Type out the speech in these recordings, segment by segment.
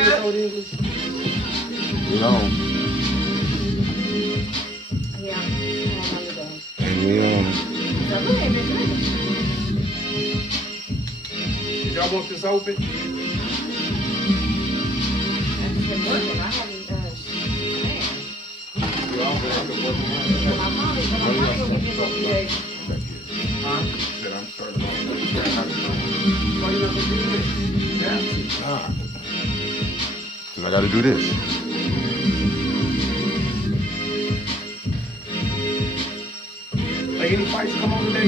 Old English? We on. Yeah. And we on. So we ain't been drinking. Did y'all want this open? I've just been working. I haven't, man. You all been working When I finally get this over today. Huh? Said I'm starting off. Why you not gonna do this? Yeah. Nah. Cause I gotta do this. Like any fights come on today? I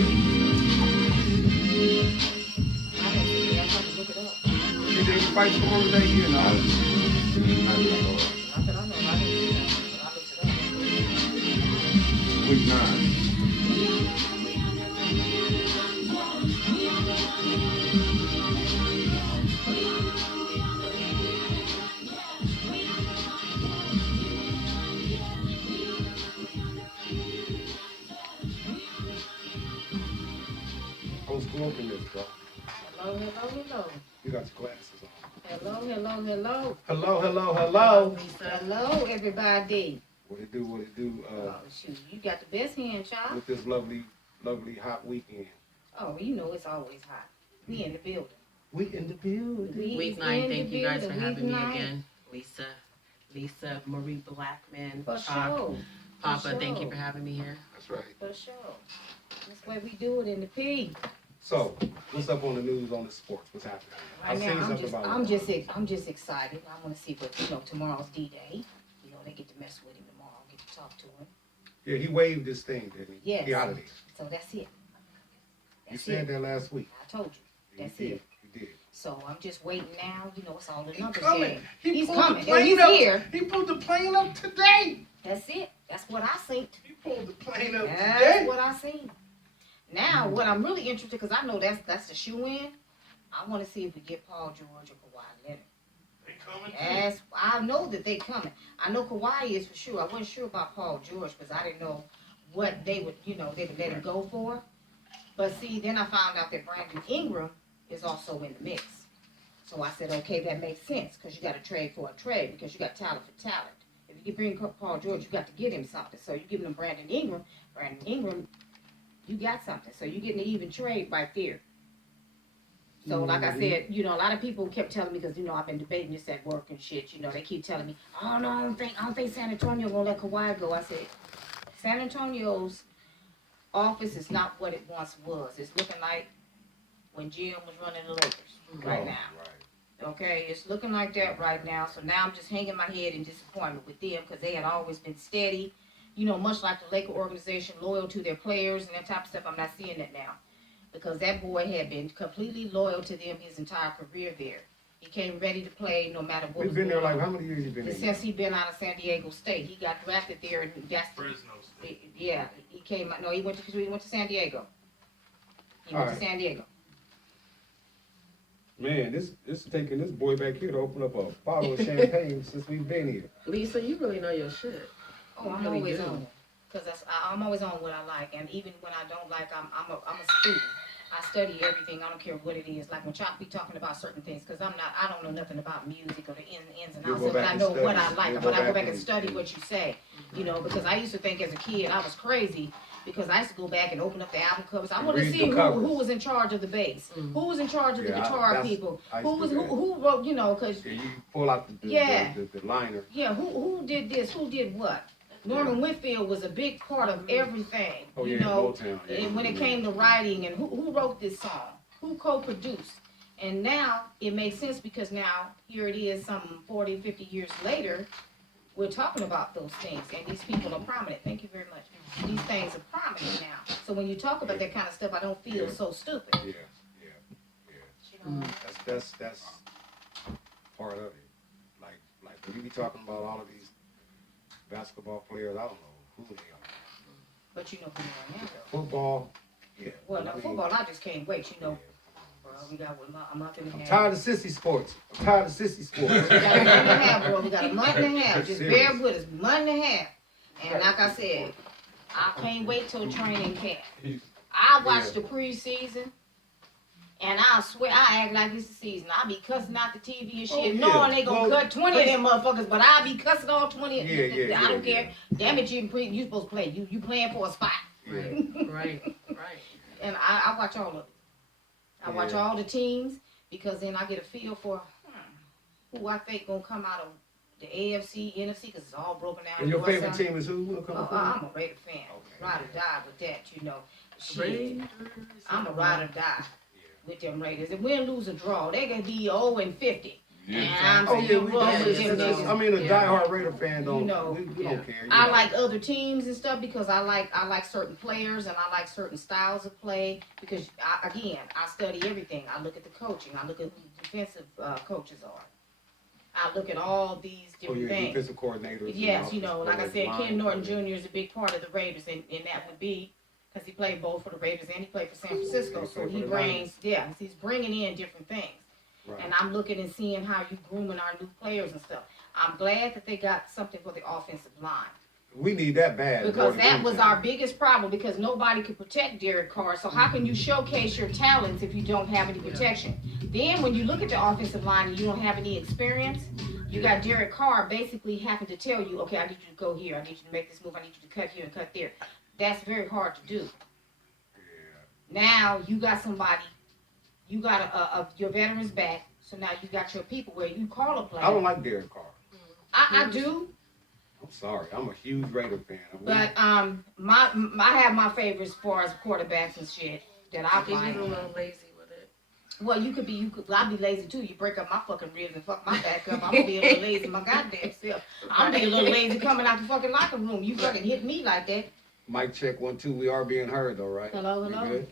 didn't see it. I have to look it up. Did any fights come on today? You know. Not that I know. I didn't see that. But I looked it up. Week 9. I was smoking this, bro. Hello, hello, hello. You got your glasses on. Hello, hello, hello. Hello, hello, hello. Hello, everybody. What it do? What it do? Oh, shoot. You got the best hand, child. With this lovely, lovely hot weekend. Oh, you know it's always hot. We in the building. We in the building. We Week is 9, in thank the you guys for building. having Week me 9. again. Lisa Marie Blackman, For Chalk, sure. Papa, For thank you sure. for having me here. That's right. For sure. That's the way we do it in the P. So, what's up on the news on the sports? What's happening? Right now, I'm just excited. I want to see what, tomorrow's D-Day. They get to mess with him tomorrow, get to talk to him. Yeah, he waived this thing, didn't he? Yes. He out of there. So that's it. You said that last week. I told you. That's it. You did. So I'm just waiting now. It's all the numbers coming. game. He's coming. pulled the And plane he's up. here. He pulled the plane up today. That's it. That's what I seen. He pulled the plane up That's today. what I seen. Now, what I'm really interested, because I know that's the shoe in. I want to see if we get Paul George or Kawhi Leonard. They coming. Yes, I know that they coming. I know Kawhi is for sure. I wasn't sure about Paul George because I didn't know what they would let him go for. But see, then I found out that Brandon Ingram is also in the mix. So I said, okay, that makes sense because you got to trade for a trade because you got talent for talent. If you bring Paul George, you got to get him something. So you're giving him Brandon Ingram, you got something. So you're getting an even trade right there. So like I said, a lot of people kept telling me because I've been debating this at work and shit. They keep telling me, oh no, I don't think San Antonio gonna let Kawhi go. I said, San Antonio's office is not what it once was. It's looking like when Jim was running the Lakers right now. Right. Okay, it's looking like that right now. So now I'm just hanging my head in disappointment with them because they had always been steady. Much like the Laker organization, loyal to their players and that type of stuff. I'm not seeing that now. Because that boy had been completely loyal to them his entire career there. He came ready to play no matter what. We've been there like how many years you been there? Since he been out of San Diego State. He got drafted there and that's Fresno State. Yeah, he came out. No, he went to San Diego. He went to San Diego. Man, this is taking this boy back here to open up a bottle of champagne since we've been here. Lisa, you really know your shit. Oh, I'm really always do. on it. Because I'm always on what I like. And even when I don't like, I'm a student. I study everything. I don't care what it is. Like when Chalk be talking about certain things, because I don't know nothing about music or the ins and outs of it. But I know what I like. But I go back and study what you say. Because I used to think as a kid I was crazy because I used to go back and open up the album covers. I want to see who was in charge of the bass, who was in charge of the guitar people, who wrote, because you pull out the liner. Yeah, who did this, who did what. Norman Whitfield was a big part of everything, Motown, and when it came to writing and who wrote this song, who co-produced. And now it makes sense because now here it is some 40, 50 years later, we're talking about those things and these people are prominent. Thank you very much. These things are prominent now. So when you talk about that kind of stuff, I don't feel so stupid. Yeah. That's part of it. Like when you be talking about all of these basketball players, I don't know who they are. But you know who they are now, though. Football, yeah. Well, football, I just can't wait, Bro, we got a month and a half. I'm tired of sissy sports. We got a month and a half, bro. We got a month and a half. Just bear with us. Month and a half. And like I said, I can't wait till training camp. I watched the preseason, And I swear, I act like it's the season. I be cussing out the TV and shit, Oh, yeah. knowing they gonna Well, cut 20 of them motherfuckers, but I be cussing all 20. Yeah, I don't yeah. care. Damn it, you supposed to play. You playing for a spot. Right. And I watch all of it. I watch Yeah. all the teams because then I get a feel for who I think gonna come out of the AFC, NFC, because it's all broken down. And your north, favorite south. team is who? Who come Oh, from? I'm a Raider fan. Okay. Ride or die with that, you know. Shit. Raiders. I'm a ride or die with them Raiders. If win, lose, or draw, they can be 0-50. And I'm Oh, yeah, still we rolling with them definitely. niggas. I mean, a Yeah. diehard Raider fan don't. You know, we don't care. I like other teams and stuff because I like certain players and I like certain styles of play because I study everything. I look at the coaching. I look at who the defensive coaches are. I look at all these Oh, different your things. defensive coordinators. Yes, you know, like I said, Ken Norton Jr. Jr. is a big part of the Raiders, and that would be because he played both for the Raiders and he played for San Francisco. So he brings, he's bringing in different things. Right. And I'm looking and seeing how you grooming our new players and stuff. I'm glad that they got something for the offensive line. We need that bad. Because that was our biggest problem because nobody could protect Derek Carr. So how can you showcase your talents if you don't have any protection? Then when you look at the offensive line and you don't have any experience, you got Derek Carr basically having to tell you, okay, I need you to go here. I need you to make this move. I need you to cut here and cut there. That's very hard to do. Now you got somebody, you got your veterans back. So now you got your people where you call a player. I don't like Derek Carr. I do. I'm sorry. I'm a huge Raider fan. But I have my favorites as far as quarterbacks and shit that I I think like. you're a little lazy with it. Well, I'll be lazy too. You break up my fucking ribs and fuck my back up. I'm gonna be a little lazy my goddamn self. I'm gonna be a little lazy coming out the fucking locker room. You fucking hit me like that. Mic check 1 2. We are being heard though, right? Hello. We good? Okay.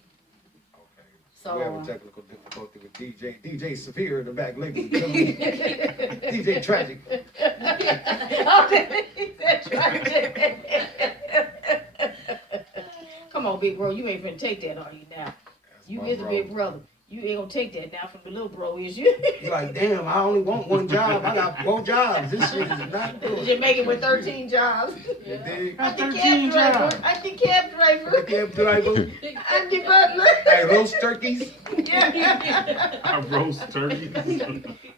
So we have a technical difficulty with DJ Severe in the back lady. DJ Tragic. Come on, big bro. You ain't finna take that, are you now? That's You my is the bro. big brother. You ain't gonna take that now from the little bro, is you? He's like, damn, I only want one job. I got 4 jobs. This shit is not good. You make it with 13 jobs. You dig? I'm the cab driver. I'm the cab driver. The cab driver. I'm the butler. Hey, roast turkeys. Yeah. I roast turkeys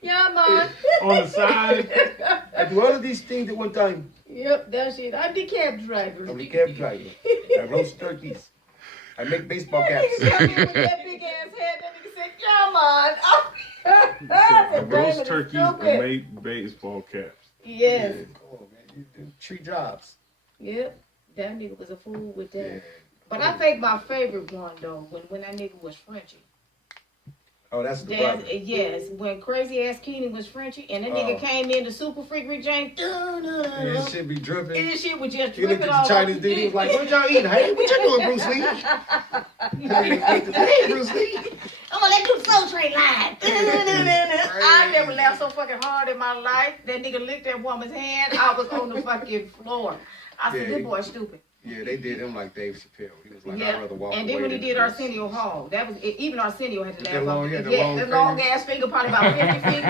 Yeah, man. on the side. I do all of these things at one time. Yep, that's it. I'm the cab driver. I'm the cab driver. I roast turkeys. I make baseball caps. Nigga come in with that big ass head. That nigga said, yeah, man. I Damn, roast it's turkeys stupid. and make baseball caps. Yes. Yeah, come on, man. You do 3 jobs. Yep. That nigga was a fool with that. Yeah. But I think my favorite one, though, when that nigga was Frenchie. Oh, that's the That's, brother. yes, when crazy ass Keenan was Frenchie, and that nigga Oh. came in the Super Freak Rick James. Yeah, this shit be And dripping. this shit was just You look dripping at all the Chinese over dude, he was the like, what y'all eating? Hey, what you doing, Bruce Lee? Hey, Bruce Lee. Oh, let's do Soul Train live. I never laughed so fucking hard in my life. That nigga licked that woman's hand. I was on the fucking floor. I said, Yeah. this boy's stupid. Yeah, they did him like Dave Chappelle. He was like, I'd Yeah. rather walk And away then when he than did this. Arsenio Hall, that was even Arsenio had to That laugh. long- off. yeah, the Yeah, long the long finger. ass finger, probably about 50 feet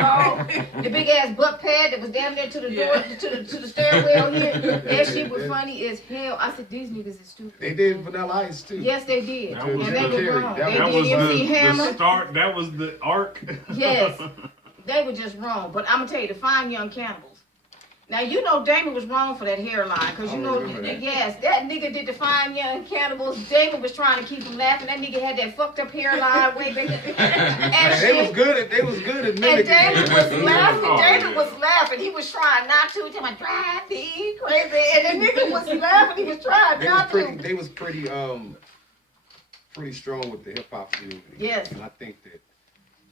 long. The big ass butt pad that was down there to the door, to the stairwell here. That shit was funny as hell. I said, these niggas is stupid. They did Vanilla Ice too. Yes, they did. That was And they the- were wrong. that They That did was MC the Hammer. start. That was the arc. Yes. They were just wrong. But I'm going to tell you, the Fine Young Cannibals. Now, you know Damon was wrong for that hairline. Because, you I know, remember that. yes, that nigga did the Fine Young Cannibals. Damon was trying to keep him laughing. That nigga had that fucked up hairline way back. Man, And they was shit. good at And mimicking. David was laughing. Oh, David yeah. was laughing. He was trying not to. He was drive me crazy. And the nigga was laughing. He was trying They was not pretty. to. They was pretty strong with the hip hop community. Yes. And I think that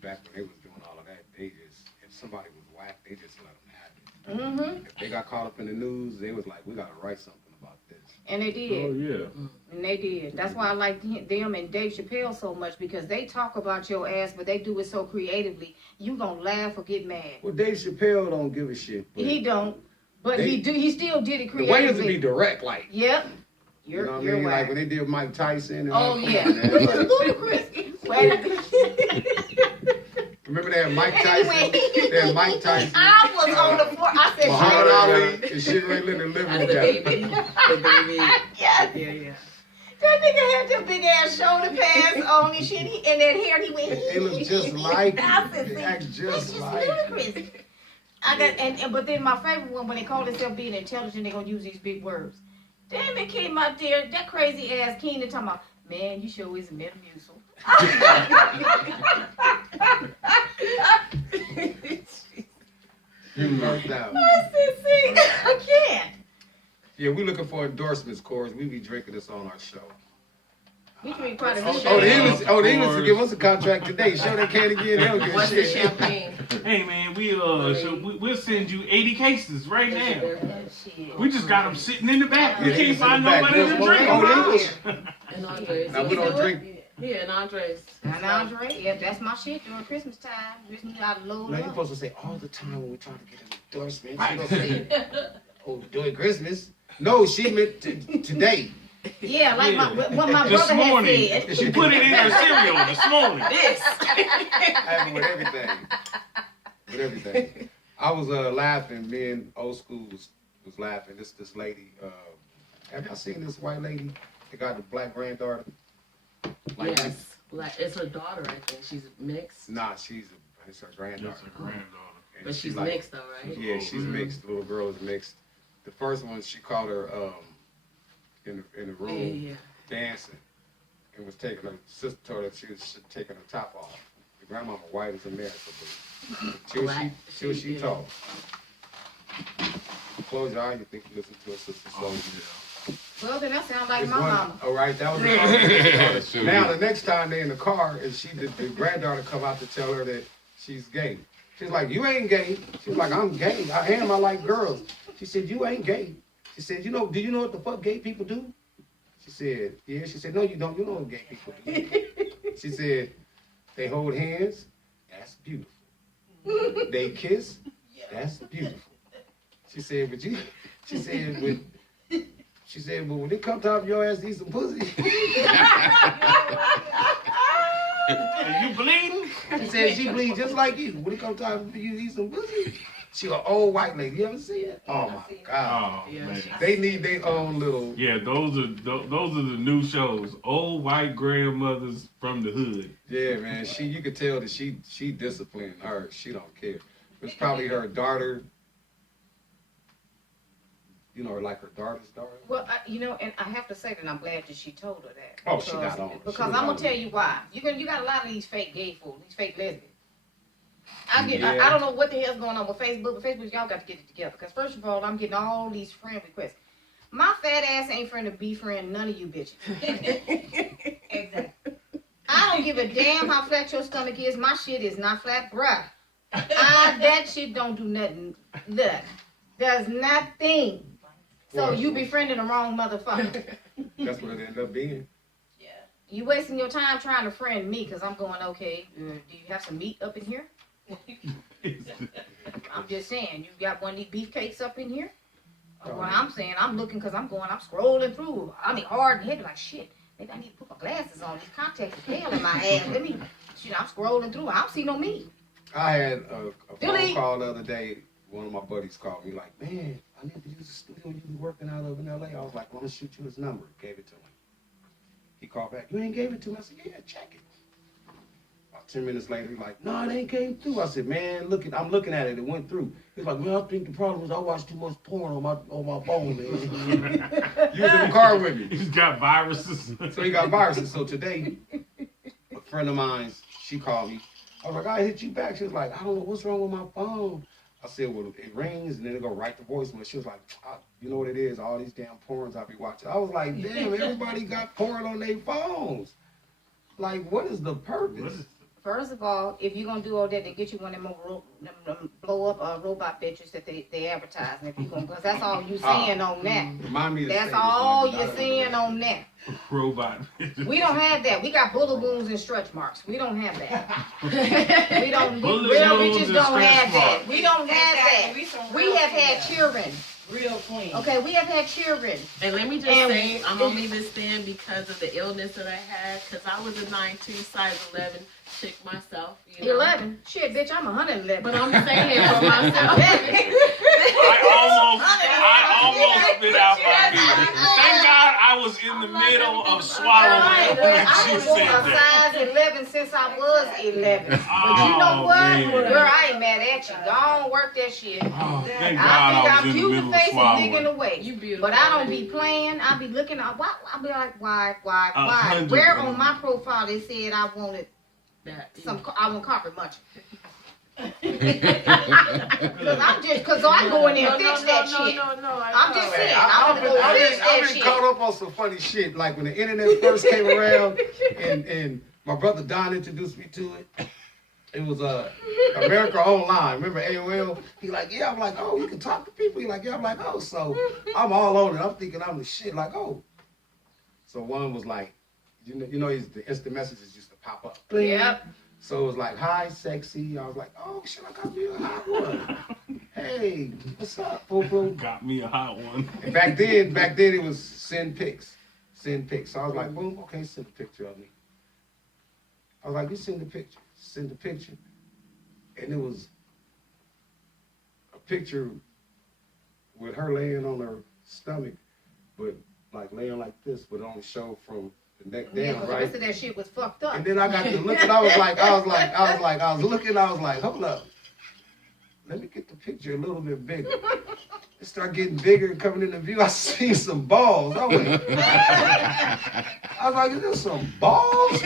back when they was doing all of that, they just if somebody was whack, they just let them have it. Mm-hmm. If they got caught up in the news, they was like, we gotta write something about this. And they did. Oh yeah. And they did. That's why I like them and Dave Chappelle so much because they talk about your ass, but they do it so creatively. You gonna laugh or get mad. Well, Dave Chappelle don't give a shit. But He don't, but They- he still did it the way is to be creatively. direct, like. Yep. You You're know what I you're mean? Like whack. when they did Mike Tyson. And Oh come yeah. on, man. Which is ludicrous. Wait. Remember they had Mike Tyson? Anyway. They had Mike Tyson. I was on the floor. I said, Muhammad shut Ali up. and Sugar Ray Leonard living As the together. baby. The baby. Yes. Yeah. That nigga had them big ass shoulder pads on and shit, and that hair, he went. They look just like I you. said, They see, act that's just just like ludicrous. I got but then my favorite one when they call themselves being intelligent, they gonna use these big words. Damn it, came out there, that crazy ass Keenan talking about, man, you sure is a Metamucil. you. No doubt. I said, see, I can't. Yeah, we looking for endorsements, Corey. We be drinking this on our show. We drink part of his Oh, the show. English will give us a contract today. Show that can again. They don't give a What's the shit. champagne? Hey man, we'll send you 80 cases right now. Shit. We just got them sitting in the back. We Yeah, they can't just in find the back. nobody to Just drink one them. English. And Andres. Now we don't drink. Yeah, and Andres. And Andre, yeah, that's my shit during Christmas time. Christmas, I load No, you're up. supposed to say all the time when we're trying to get an endorsement. You don't say, oh, during Christmas. No, she meant today. Yeah, like what my This brother had morning, said. she put it in her cereal this morning. This. Happened with everything. With everything. I was laughing. Me and old school was laughing. This lady. Have y'all seen this white lady? They got the black granddaughter. Like Yes. Like, it's her daughter, I think. She's mixed. Nah, it's her granddaughter. That's her granddaughter. And But she's like- mixed, though, right? Yeah, she's mixed. The little girl is mixed. The first one, she called her in the room Yeah. dancing and was taking her sister told her she was taking her top off. The grandmama white as America, but till Black, she she- yeah. talked. Close your eyes, you think you listen to her sister Oh, slowly. Well, then that sounds like It's my one- mama. All right, that was the Sure. Now the next time they in the car, and the granddaughter come out to tell her that she's gay. She's like, you ain't gay. She's like, I'm gay. I am. I like girls. She said, you ain't gay. She said, do you know what the fuck gay people do? She said, yeah. She said, no, you don't. You know what gay people do. She said, they hold hands. That's beautiful. They kiss. That's beautiful. She said, but when it comes time for your ass to eat some pussy. And you bleeding? She said she bleed just like you. When it comes time for you to eat some pussy, she an old white lady. You ever see it? Oh my God. Oh Yeah. man. They need their own little. Yeah, those are the new shows. Old white grandmothers from the hood. Yeah, man. You could tell that she disciplined her. She don't care. It's probably her daughter. You know, like her daughter's daughter. Well, and I have to say that I'm glad that she told her that. Oh, she got on. She Because was I'm gonna on. tell you why. You got a lot of these fake gay fools, these fake lesbians. I Yeah. don't know what the hell's going on with Facebook, but Facebook, y'all got to get it together. Because first of all, I'm getting all these friend requests. My fat ass ain't friend to be friend none of you bitches. Exactly. I don't give a damn how flat your stomach is. My shit is not flat, bruh. That shit don't do nothing. Look, does nothing. So Well, you befriending the wrong motherfucker. That's what it ended up being. You wasting your time trying to friend me because I'm going, okay, do you have some meat up in here? I'm just saying, you got one of these beefcakes up in here? Or what I'm saying, I'm looking because I'm scrolling through. I mean, hard and heavy, like, shit, maybe I need to put my glasses on. These contacts is hell in my ass. I'm scrolling through. I don't see no meat. I had a phone Delete. call the other day. One of my buddies called me like, man, I need to use the studio you be working out of in LA. I was like, I'm gonna shoot you his number. Gave it to him. He called back. You ain't gave it to him. I said, yeah, check it. About 10 minutes later, he's like, no, it ain't came through. I said, man, I'm looking at it. It went through. He's like, man, I think the problem is I watch too much porn on my phone, man. You was in the car with me. He's got viruses. So he got viruses. So today, a friend of mine, she called me. I was like, I hit you back. She was like, I don't know what's wrong with my phone. I said, well, it rings and then it go right to voicemail. She was like, you know what it is? All these damn porns I be watching. I was like, damn, everybody got porn on their phones. Like, what is the purpose? First of all, if you're going to do all that, then get you one of them blow up robot bitches that they advertise. And if you going because that's all you seeing on that. Remind me to That's say this, all man. you're seeing on that. Robot. We don't have that. We got bullet wounds and stretch marks. We don't have that. we don't. Bullet Real wounds bitches and don't stretch have that. marks. We don't have that. We have had children. Real clean. Okay, we have had children. And let me just And- say, I'm only this thin because of the illness that I had. Because I was a 9'2", size 11 chick myself. You know? 11. Shit, bitch, I'm 111. But I'm saying for myself. I almost spit out my beer. Thank God I was in the middle of Right, swallowing well, when I she was said a that. size 11 since I was 11. But you know Oh, what? man. Girl, I ain't mad at you. Go on, work that shit. Oh, thank I God think I I'm was in the cute, middle the of face is big in the swallowing. way. You beautiful. But I don't be playing. I be looking at I'll be like, why? 100%. Where on my profile they said I wanted That. I want carpet munching. Cause I go in there and fix that shit. No. I'm just saying, I've I'm been, gonna go fix I've that been shit. caught up on some funny shit, like when the internet first came around, and my brother Don introduced me to it. It was America Online. Remember AOL? He like, yeah. I'm like, oh, you can talk to people. He like, yeah. I'm like, oh, so I'm all on it. I'm thinking I'm the shit. Like, oh. So one was like, you know, the instant messages used to pop up. Yep. So it was like, hi, sexy. I was like, oh, shit, I got you a hot one. Hey, what's up, Popo? Got me a hot one. And back then it was send pics. Send pics. So I was like, boom, okay, send a picture of me. I was like, you send the picture. Send the picture. And it was a picture with her laying on her stomach, but like laying like this, but only show from the neck Yeah, down, 'cause the right? rest of that shit was fucked up. And then I got to looking, I was like, hold up. Let me get the picture a little bit bigger. It started getting bigger and coming in the view. I seen some balls. I was like, is this some balls?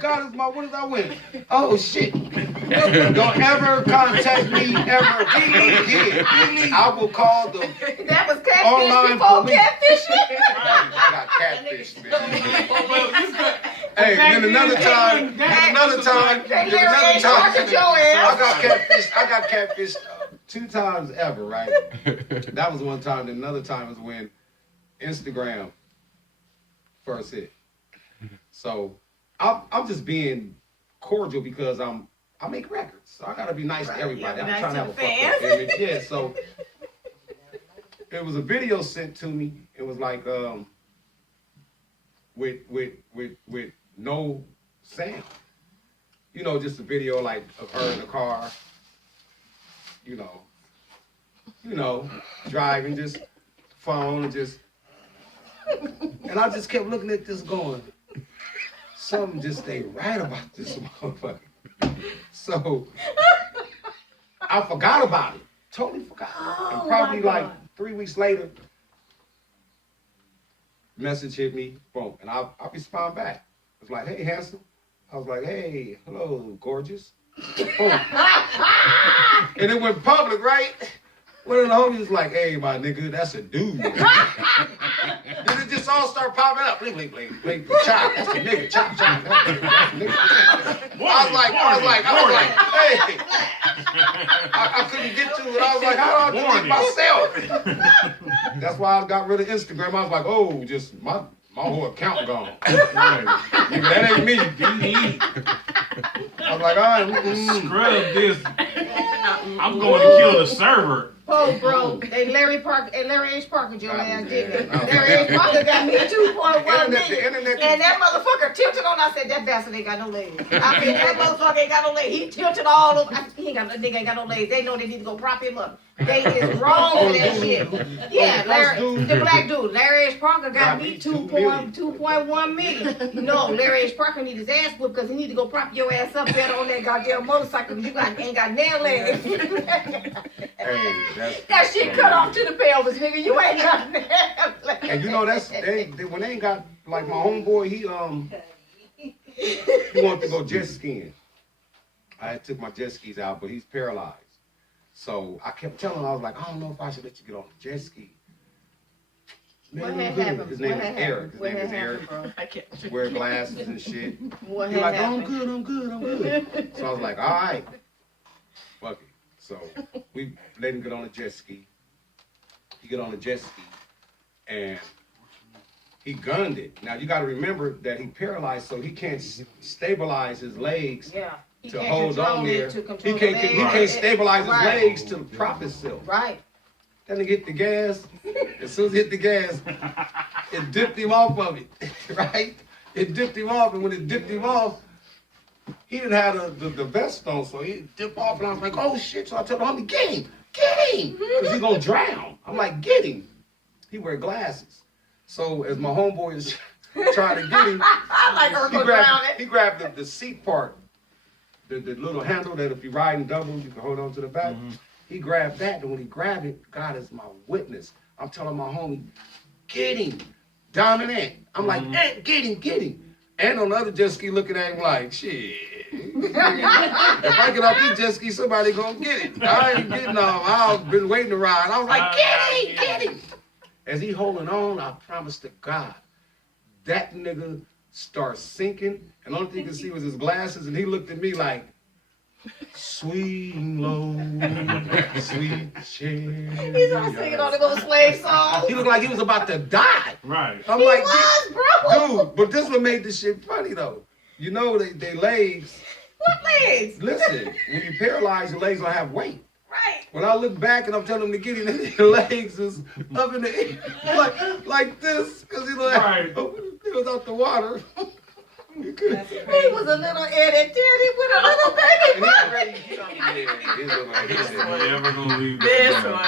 God is my witness. I went, oh shit. Don't ever contact me ever again. I will call the That was catfish online before police. catfishing. I got catfish, man. Well, you could- Hey, then another time, Larry ain't talking to your ass. I got catfish 2 times ever, right? That was one time. Then another time was when Instagram first hit. So I'm just being cordial because I make records. So I gotta be nice to everybody. Yeah, I'm nice trying to to have a the fucked up image. Yeah, so it was a video sent to me. It was like with no sound. You know, just a video like of her in the car. You know, driving, just phone and just. And I just kept looking at this going, something just ain't right about this motherfucker. So I forgot about it. Totally forgot. And probably like 3 weeks later, message hit me, boom, and I respond back. It's like, hey, handsome. I was like, hey, hello, gorgeous. Boom. And it went public, right? One of the homies was like, hey, my nigga, that's a dude. Then it just all started popping up. Blink, blink, blink, blink. Chop, that's a nigga. Chop, chop. That's a nigga. I was like, hey. I couldn't get to it. I was like, how do I delete myself? That's why I got rid of Instagram. I was like, oh, just my whole account gone. Nigga, that ain't me. Delete. I was like, all right. Scrub this. I'm going to kill the server. Oh, bro, and Larry H. Parker, your Nah, ass man. did it. Nah. Larry H. Parker got me 2.1 The internet million. can- And that motherfucker tilted on. I said, that bastard ain't got no legs. I mean, that motherfucker ain't got no legs. He tilted all over. He ain't got, that nigga ain't got no legs. They know they need to go prop him up. They is wrong for that shit. Yeah, Larry, the black dude, Larry H. Parker got me 2.1 million. No, Larry H. Parker need his ass whooped because he need to go prop your ass up better on that goddamn motorcycle because you ain't got nail legs. Hey, That shit cut off to the pelvis, nigga. You ain't got nail legs. and you know that's when they ain't got like my homeboy. He wanted to go jet skiing. I took my jet skis out, but he's paralyzed. So I kept telling him, I was like, I don't know if I should let you get on the jet ski. What Man, had good. happened? His name What is had Eric. happened? His What name had is Eric. happened, bro? I can't. Wear glasses and shit. What He's had like, I'm happened? good, I'm good. So I was like, all right. Fuck it. So we let him get on a jet ski. He get on a jet ski and he gunned it. Now you got to remember that he paralyzed, so he can't stabilize his legs Yeah. He to can't hold control on it there. to He control can't the he legs. can't stabilize his Right. legs to prop himself. Right. Then he hit the gas. As soon as he hit the gas, it dipped him off of it. Right? It dipped him off, and when it dipped him off, he didn't have the vest on, so he dipped off, and I was like, oh shit. So I told the homie, get him, because he's gonna drown. I'm like, get him. He wear glasses. So as my homeboy is trying to get him, I like Urkel drowning. he grabbed the seat part, the little handle that if you're riding double, you can hold on to the back. He grabbed that, and when he grabbed it, God is my witness. I'm telling my homie, get him, dominant. I'm like, Ant, get him. And on the other jet ski looking at him like, shit. If I get off this jet ski, somebody gonna get it. I ain't getting off. I've been waiting to ride. I was like, get him. As he holding on, I promise to God, that nigga starts sinking, and the only thing you can see was his glasses, and he looked at me like, sweet and low, sweet cherry. He's all singing on the Ghost Slave song. He looked like he was about to die. Right. I'm He like, was, bro. dude, but this what made this shit funny though. You know, they legs, What legs? listen, when you paralyzed, your legs gonna have weight. Right. When I look back and I'm telling him to get him, his legs is up in the air, like this, because he like, Right. he was out the water. You couldn't- He was a little Eddie Teddy with a little baby And he already, he looked like he said, Never gonna leave This that. one.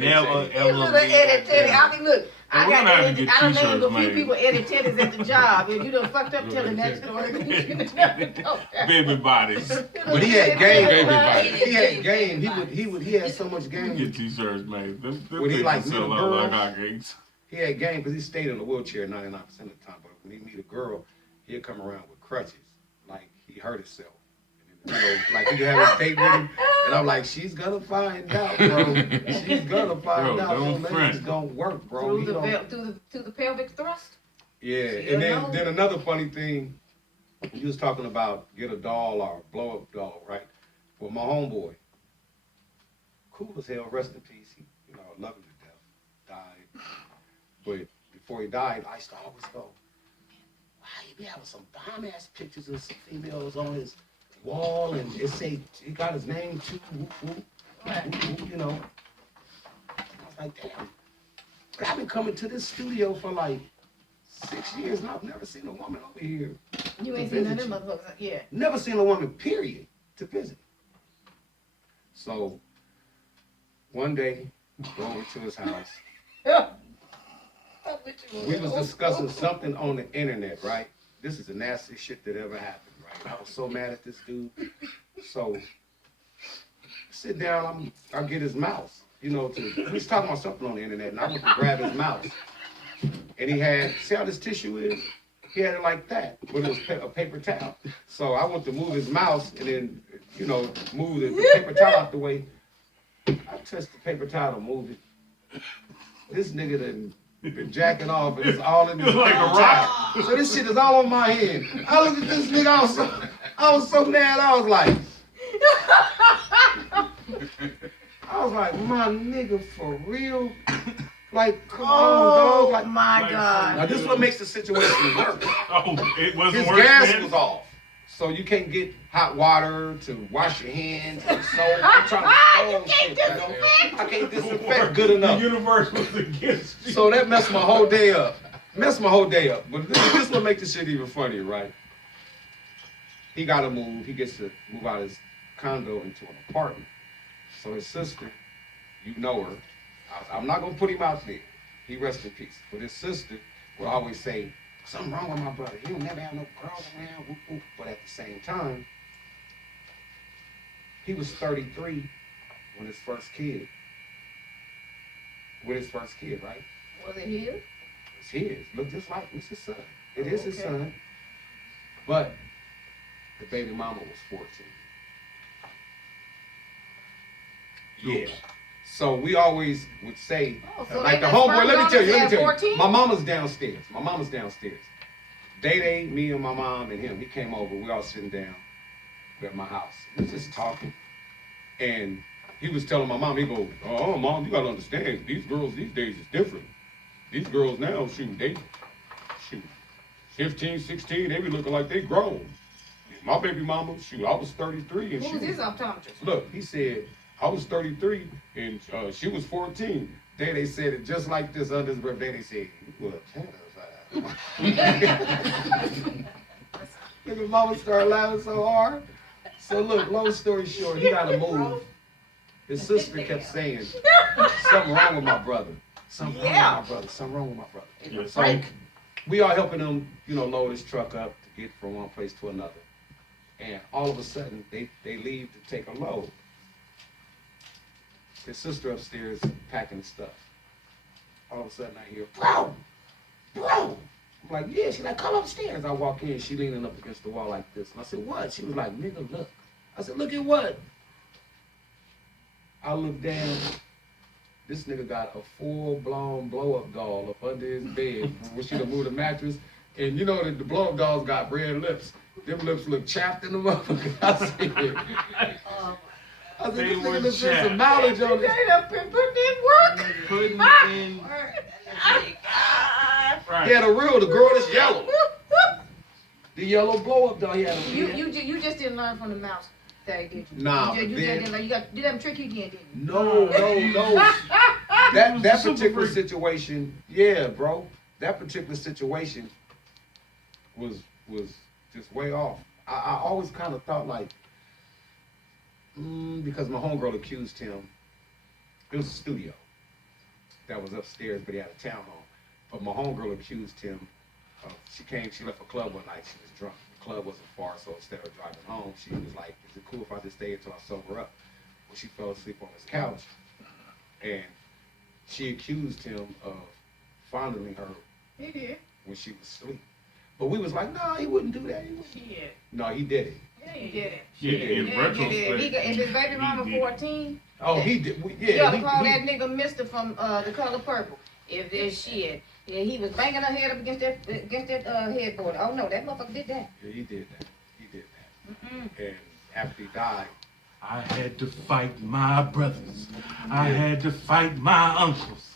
Never, He ever was a little leave Eddie that. Teddy. I mean, look, I We're got gonna have to Eddie, get I done named t-shirts a few made. people Eddie Teddy's at the job, and you done fucked up telling that story. Baby bodies. But he had game. Baby body. He had game. He had so much Get game. t-shirts made. Them When he things like sell meet a out girl. like hotcakes. He had game because he stayed in a wheelchair 99% of the time. But when he meet a girl, he'd come around with crutches, like he hurt himself. And, you know, like he could have a date with him, and I'm like, she's gonna find out, bro. She's gonna find Bro, out. don't Those front. legs don't work, bro. Through He the, don't- through the pelvic thrust. Yeah, You and know? then another funny thing, you was talking about get a doll or blow up doll, right? For my homeboy, cool as hell, rest in peace. He, you know, I love him to death. Died, but before he died, I used to always go, why he be having some bomb ass pictures of some females on his wall, and it say he got his name too, whoop, whoop, whoop, whoop, you know. I was like, damn. But I've been coming to this studio for like 6 years and I've never seen a woman over here. You ain't seen none of them motherfuckers. Yeah. Never seen a woman, period, to visit. So one day, go over to his house. We was discussing something on the internet, right? This is the nastiest shit that ever happened, right? I was so mad at this dude. So sit down, I'll get his mouse. You know, we was talking about something on the internet, and I went to grab his mouse. And he had, see how this tissue is? He had it like that, but it was a paper towel. So I went to move his mouse and then, you know, move the paper towel out the way. I touched the paper towel and moved it. This nigga done been jacking off and it's all in this Like a paper rock. towel. So this shit is all on my hand. I looked at this nigga, I was so mad, I was like, my nigga, for real? Like, come on, dog. Like, my Like, God. now this is what makes the situation worse. Oh, it wasn't His working. gas was off. So you can't get hot water to wash your hands and soap. I'm trying to stove shit, you know? I can't disinfect good The enough. universe was against you. So that messed my whole day up. But this will make the shit even funnier, right? He gotta move. He gets to move out of his condo into an apartment. So his sister, you know her. I'm not gonna put him out there. He rest in peace. But his sister will always say, something wrong with my brother. He don't never have no girls around. Whoop, whoop. But at the same time, he was 33 when his first kid. With his first kid, right? Was it his? It's his. Look just like it's his son. It is his Okay. son. But the baby mama was 14. Yeah. So we always would say, Oh, so like they the got homeboy, sperm let me tell donors you. at 14? My mama's downstairs. Day, me and my mom and him, he came over. We all sitting down at my house. We was just talking. And he was telling my mom, he goes, oh, mom, you gotta understand, these girls these days is different. These girls now, shoot, 15, 16, they be looking like they grown. My baby mama, shoot, I was 33 and Who she was was, his optometrist? look, he said, I was 33 and she was 14. Then they said it just like this under his breath. Then they said, you a pedophile. Nigga, mama started laughing so hard. So look, long story short, he gotta move. His sister kept saying, something wrong with my brother. Something Yeah. wrong with my brother. Something wrong with my brother. It So break. we are helping them, load his truck up to get from one place to another. And all of a sudden, they leave to take a load. His sister upstairs packing the stuff. All of a sudden, I hear, bro. I'm like, yeah. She's like, come upstairs. I walk in. She leaning up against the wall like this. And I said, what? She was like, nigga, look. I said, look at what? I look down. This nigga got a full-blown blow-up doll up under his bed when she done moved the mattress. And you know that the blow-up dolls got red lips. Them lips look chapped in the motherfucker. I said, They this were nigga done spent chapped. some knowledge on this. They done been putting in work. Putting in right. He had the girl that's yellow. The yellow blow-up doll. He had You just didn't learn from the mouse thing, did you? Nah, You but didn't learn. You did them trick you again, didn't you? No. That Super particular freak. situation, yeah, bro. That particular situation was just way off. I always kind of thought like, because my homegirl accused him. It was a studio that was upstairs, but he had a townhome. But my homegirl accused him of, she left a club one night, she was drunk. The club wasn't far, so instead of driving home, she was like, is it cool if I just stay until I sober up? Well, she fell asleep on his couch, and she accused him of fondling her He did. when she was asleep. But we was like, no, he wouldn't do that. He wouldn't. Shit. No, he did it. Yeah, he did it. Yeah, in Yeah, he did. retrospect, He got, if his baby mama he did. 14, Oh, he did. you ought to he, call he- that nigga Mister from The Color Purple. If there's shit. Yeah, he was banging her head up against that headboard. Oh no, that motherfucker did that. Yeah, he did that. He did that. Mm-mm. And after he died, I had to fight my brothers. I had to fight my uncles.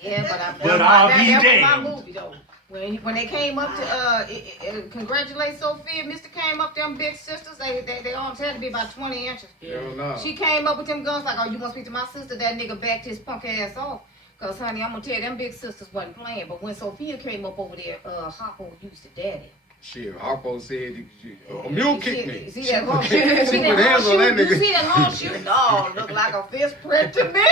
Yeah, But I'll be that was damned. my movie though. When they came up to congratulate Sophia, Mister came up, them big sisters, they arms had to be about 20 inches. hell no. She came up with them guns like, oh, you want to speak to my sister? That nigga backed his punk ass off. Cause honey, I'm gonna tell you, them big sisters wasn't playing. But when Sophia came up over there, Hoppo used to daddy. Shit, Harpo said, a mule kicked me. You see that long She shoe? See put hands on that that long shoe? You nigga. see that long shoe? No, look like a fist print to me.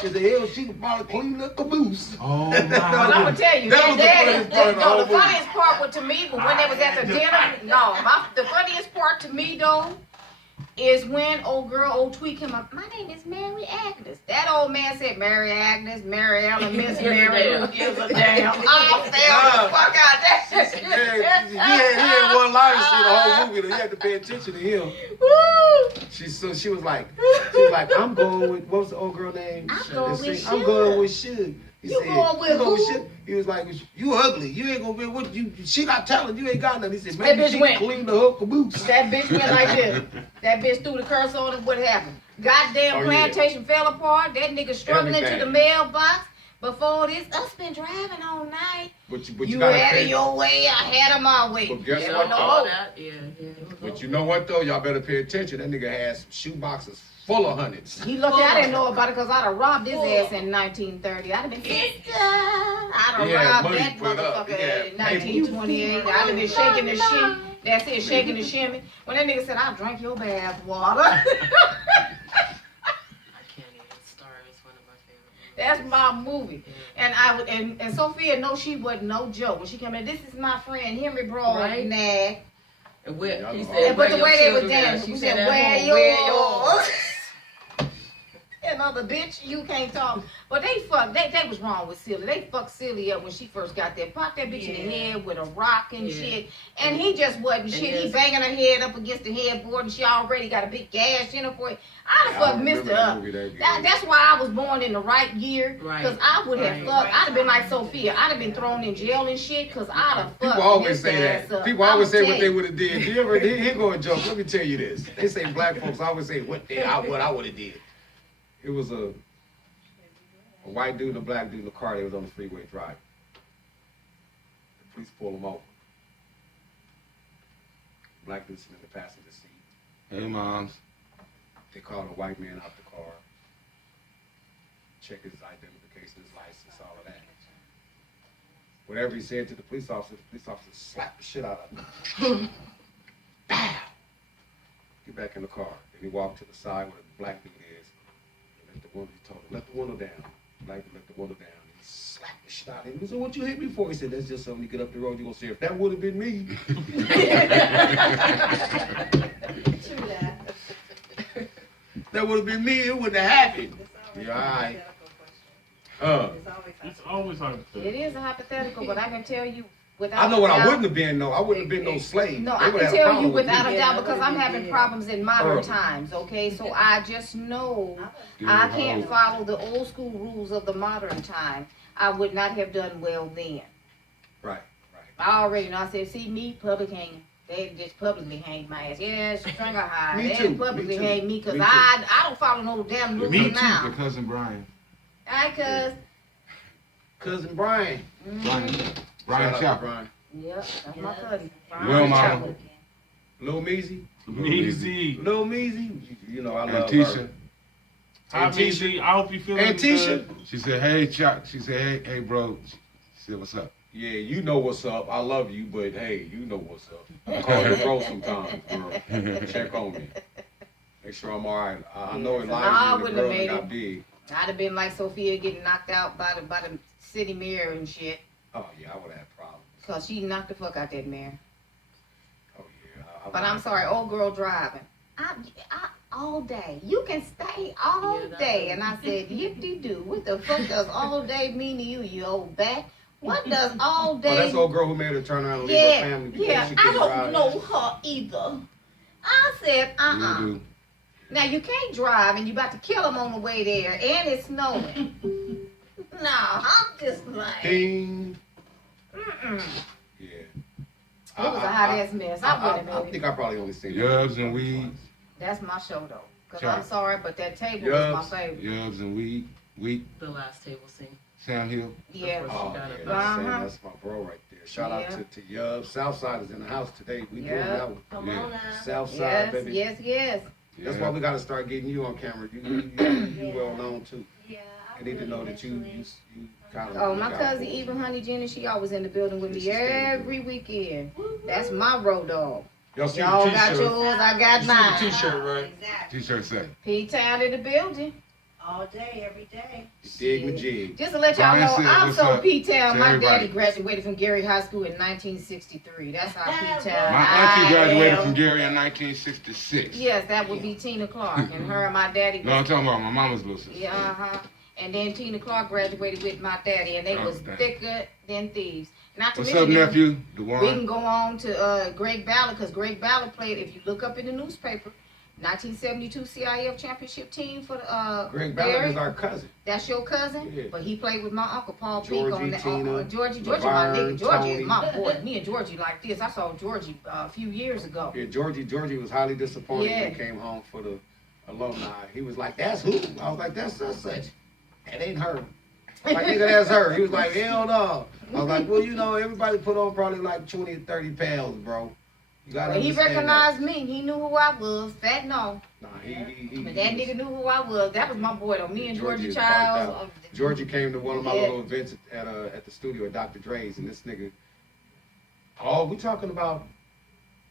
She said, hell, she could probably clean the caboose. Oh But I'm my gonna tell you, That was the daddy, funniest part of the no, whole the movie. funniest part was to me, but when they was at the dinner, the funniest part to me though, is when old Tweet came up, my name is Mary Agnes. That old man said, Mary Agnes, Mary Ellen, Miss Mary, who gives a damn? I fell the fuck out that shit. Yeah, he had one line shit the whole movie. You had to pay attention to him. Woo! She was like, I'm going with, what was the old girl name? I'm going with I'm Suge. going with Suge. He You going with who? Suge? He was like, you ugly. You ain't gonna be what you. She got talent. You ain't got nothing. He said, That maybe bitch she went. can clean the hook caboose. That bitch went like this. That bitch threw the curse on him. What happened? Goddamn Oh, yeah. plantation fell apart. That nigga struggling Everything. to the mailbox. Before this, us been driving all night. But You you gotta had it pay. your way, I had it my way. But guess There what, was no though? hope. Yeah. But you know what though? Y'all better pay attention. That nigga had some shoe boxes full of hundreds. He lucky I didn't know about it because I'd have robbed his ass in 1930. I'd have been sister. I'd have He had robbed money that put up. He motherfucker had in paper. 1928. I'd have been shaking the shimmy. That's it, shaking the shimmy. When that nigga said, I'll drink your bath water. I can't even start. It's one of my favorite movies. That's my movie. And Sophia knows she wasn't no joke. When she came in, this is my friend Henry Broad Right. Nag. And where, he Yeah, said, But the "Where way your they was children at?" dancing, She she said, said, "At where home, yours? And other bitch, you can't talk. But they was wrong with Silly. They fucked Silly up when she first got there. Popped that bitch in the head with a rock and Yeah. shit. And he just wasn't And shit. He yes. banging her head up against the headboard and she already got a big gash in her for it. I'd have I fucked remember Mr. that up. movie that good. That's why I was born in the right year. Right. Because I would have Right. fucked. I'd have been like Sophia. I'd have been thrown in jail and shit because I'd have fucked. People always Mr. say ass that. up. People always say I'ma what tell they you. would have did. You ever? Here go a joke. Let me tell you this. They say black folks always say what I would have did. It was a white dude and a black dude in the car. They was on the freeway driving. The police pull them over. Black dude sitting in the passenger seat. Hey, moms. They called a white man out the car. Check his identification, his license, all of that. Whatever he said to the police officer slapped the shit out of him. Bow! Get back in the car. Then he walked to the side where the black dude is. He told him, let the window down. Like let the window down and slap the shit out of him. He said, "What you hit me for?" He said, "That's just something to get up the road. You gonna say if that would have been me." True that. That would have been me. It wouldn't have happened. Yeah, all right. It's always hypothetical. It is a hypothetical, but I can tell you without I know what a I doubt- wouldn't have been. No, I wouldn't have been no slave. No, They I would can have a tell problem you with me. without a Yeah, doubt I because I'm would've having been. problems in modern Early. times, okay? So I just know I can't follow the old school rules of the modern time. I would not have done well then. Right. I already know. I said, see me, public hanging. They just publicly hang my ass. Yeah, stringer high. Me They too, publicly me too, hang me because me too. I don't follow no damn rules Me too, now. your cousin Brian. Alright, cuz. Cousin Brian. Brian Shout out to Chopper. Brian. Yep, that's my cousin. Well, mama. Lil Meezy. Meezy. Lil Meezy. You know I And love Tisha. her. Hi, And Tisha. Meezy. I hope you feeling And Tisha. good. She said, "Hey, Chuck." She said, "Hey, bro." She said, "What's up?" Yeah, you know what's up. I love you, but hey, you know what's up. I call you bro sometimes, girl. Check on me. Make sure I'm all right. I know Yeah, it so I lies in the wouldn't girl have that made got it. big. I'd have been like Sophia getting knocked out by the city mayor and shit. Oh yeah, I would have had problems. Cause she knocked the fuck out that mayor. Oh yeah. But I'm sorry, old girl driving. I all day. You can stay all Yeah, that day. was- And I said, yippity-doo. What the fuck does all day mean to you, you old bat? What does all Oh, day... that's the old girl who made her turn around and leave yeah, her family because yeah. she I couldn't don't drive. know her either. I said, You do. Now you can't drive and you about to kill him on the way there and it's snowing. No, I'm just like, Ding. mm-mm. Yeah. It was a hot ass mess. I wouldn't have I made it. think I probably only seen Yubs and weed. That's my show though. Cause Sure. I'm sorry, but that table Yubs. was my favorite. Yubs and weed. Wheat. The last table scene. Sam Hill. Yeah. Oh, Got yeah, it. that's my bro right there. Shout out Yeah. to Yub. Southside is in the house today. We doing Yeah. that one. Come Yeah. on now. Southside, Yes, baby. yes, yes. That's why we got to start getting you on camera. You well known too. Yeah, I I need to will know that you eventually. kind of. Oh, my cousin Eva Honey Jenny, she always in the building with me She's staying every weekend. That's my road dog. Y'all see Y'all the got t-shirt? yours, I got You see the mine. t-shirt, right? Exactly. T-shirt say. P-Town in the building. All day, every day. Dig my jig. Just to let y'all Brian know, said, I'm "What's so up?" P-Town. to My everybody. daddy graduated from Gary High School in 1963. That's how P-Town. My I auntie graduated am. from Gary in 1966. Yes, that would be Tina Clark, and her and my daddy. No, I'm talking about my mama's little sister. Yeah, uh-huh. And then Tina Clark graduated with my daddy, and they Oh, was dang. thicker than thieves. Not to What's mention, up, nephew? we can DeWan. go on to Greg Ballard, because Greg Ballard played, if you look up in the newspaper, 1972 CIF championship team for the Greg Ballard Barry. is our cousin. That's your cousin, Yeah. but he played with my uncle Paul Peak Georgie, on that. Tina, Georgie, my Laverne, nigga. Georgie Tony. is my boy. Me and Georgie like this. I saw Georgie a few years ago. Yeah, Georgie was highly disappointed Yeah. when he came home for the alumni. He was like, "That's who?" I was like, "That's such." That ain't her. Like, nigga, that's her. He was like, "Hell no." I was like, "Well, you know, everybody put on probably like 20 to 30 pounds, bro. You gotta But he understand recognized me. He knew who I was. Fat no. that." Nah, he But that nigga knew who I was. That was my boy though. Me and Georgie Georgie is Childs. bugged Georgie came to one of my Yeah. little events at the studio at Dr. Dre's, and this nigga, oh, we talking about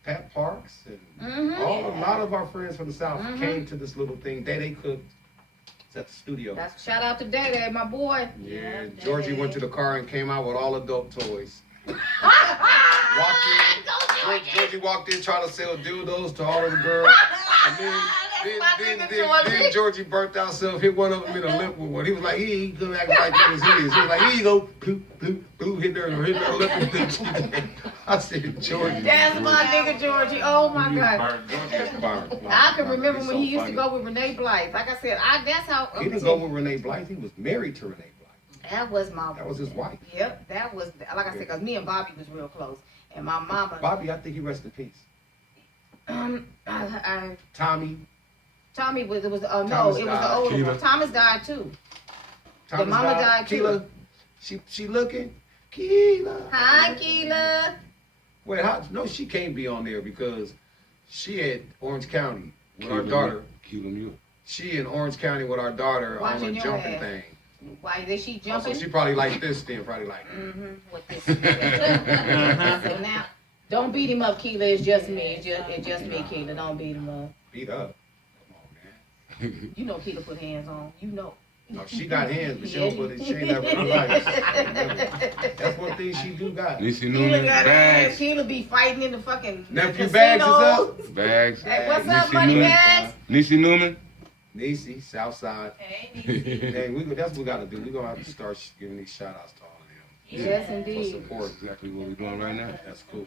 Pat Parks and Mhm. a lot of our friends from the South Mhm. came to this little thing. They cooked. It's at the studio. That's shout out to Daddy, my boy. Yeah, Yeah, Georgie Daddy. went to the car and came out with all adult toys. Walked in, Georgie walked in trying to sell dildos to all of the girls. And then Georgie burnt out himself, hit one of them in the lip with one. He was like, he could act like that was his. He was like, here you go, bloop, bloop, bloop, hit her lip with the I said, Georgie. That's my nigga Georgie. Oh my You God. burnt Georgie. I can remember He's when so he used funny. to go with Renee Blythe. Like I said, that's how. He didn't go with Renee Blythe. He was married to Renee Blythe. That was my. That was his wife. Yep, that was like I said, cause me and Bobby was real close, and my mama. Bobby, I think he rest in peace. Tommy. Tommy was. It was. No, Thomas it was died. the older Keela. one. Thomas died too. Thomas mama died too. Keela. She looking. Keela. Hi, Keela. Wait, how? No, she can't be on there because she at Orange County with our daughter. Keela Muir. She in Orange County with our daughter on Watching a your jumping ass. thing. Why is she So jumping? she probably like this then, probably like. Mm-hmm. With this. So now, don't beat him up, Keela. It's just me. It's just me, Keela. Don't beat him up. Beat up. Come on, man. You know Keela put hands on. You know. No, she got hands, but she don't put it. She ain't never in her life. That's one thing she do got. Nisi Keela Newman, got ass. Bags. Keela be fighting in the fucking Nephew casinos. Bags is up. Bags. Hey, what's up, Nisi Money Newman. Bags? Nisi Newman. Nisi, Southside. Hey, Niecy. Hey, that's what we gotta do. We gonna have to start giving these shout outs to all of them. Yes, For indeed. support. Exactly what we're doing right now. That's cool.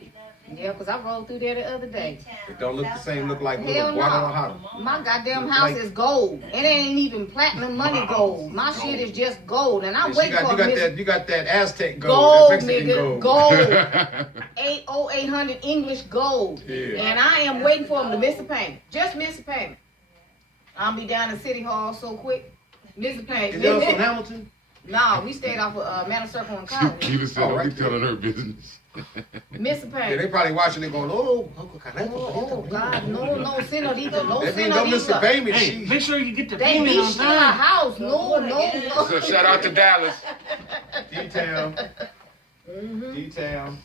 Yeah, because I rolled through there the other day. It don't look the same. Look like Hell little no. Guadalajara. My goddamn Look house like- is gold. It ain't even platinum money gold. My shit is just gold. And I'm And waiting for you got that Aztec gold, gold, that Mexican nigga. gold. 80800 English gold. Yeah. And I am waiting for them to miss a payment. Just miss a payment. I'll be down in City Hall so quick. Miss a Is payment. y'all from Hamilton? No, we stayed off of Manor Circle in College. Keita said, Oh, don't right be telling her business. Miss a Yeah, payment. they probably watching it going, oh, Uncle Carreto. Oh God, no, senorita, no That means don't miss the senorita. payment. Hey, She, make sure you get the They payment be on stealing our time. house. No. So shout out to Dallas. D-Town. Mhm. D-Town.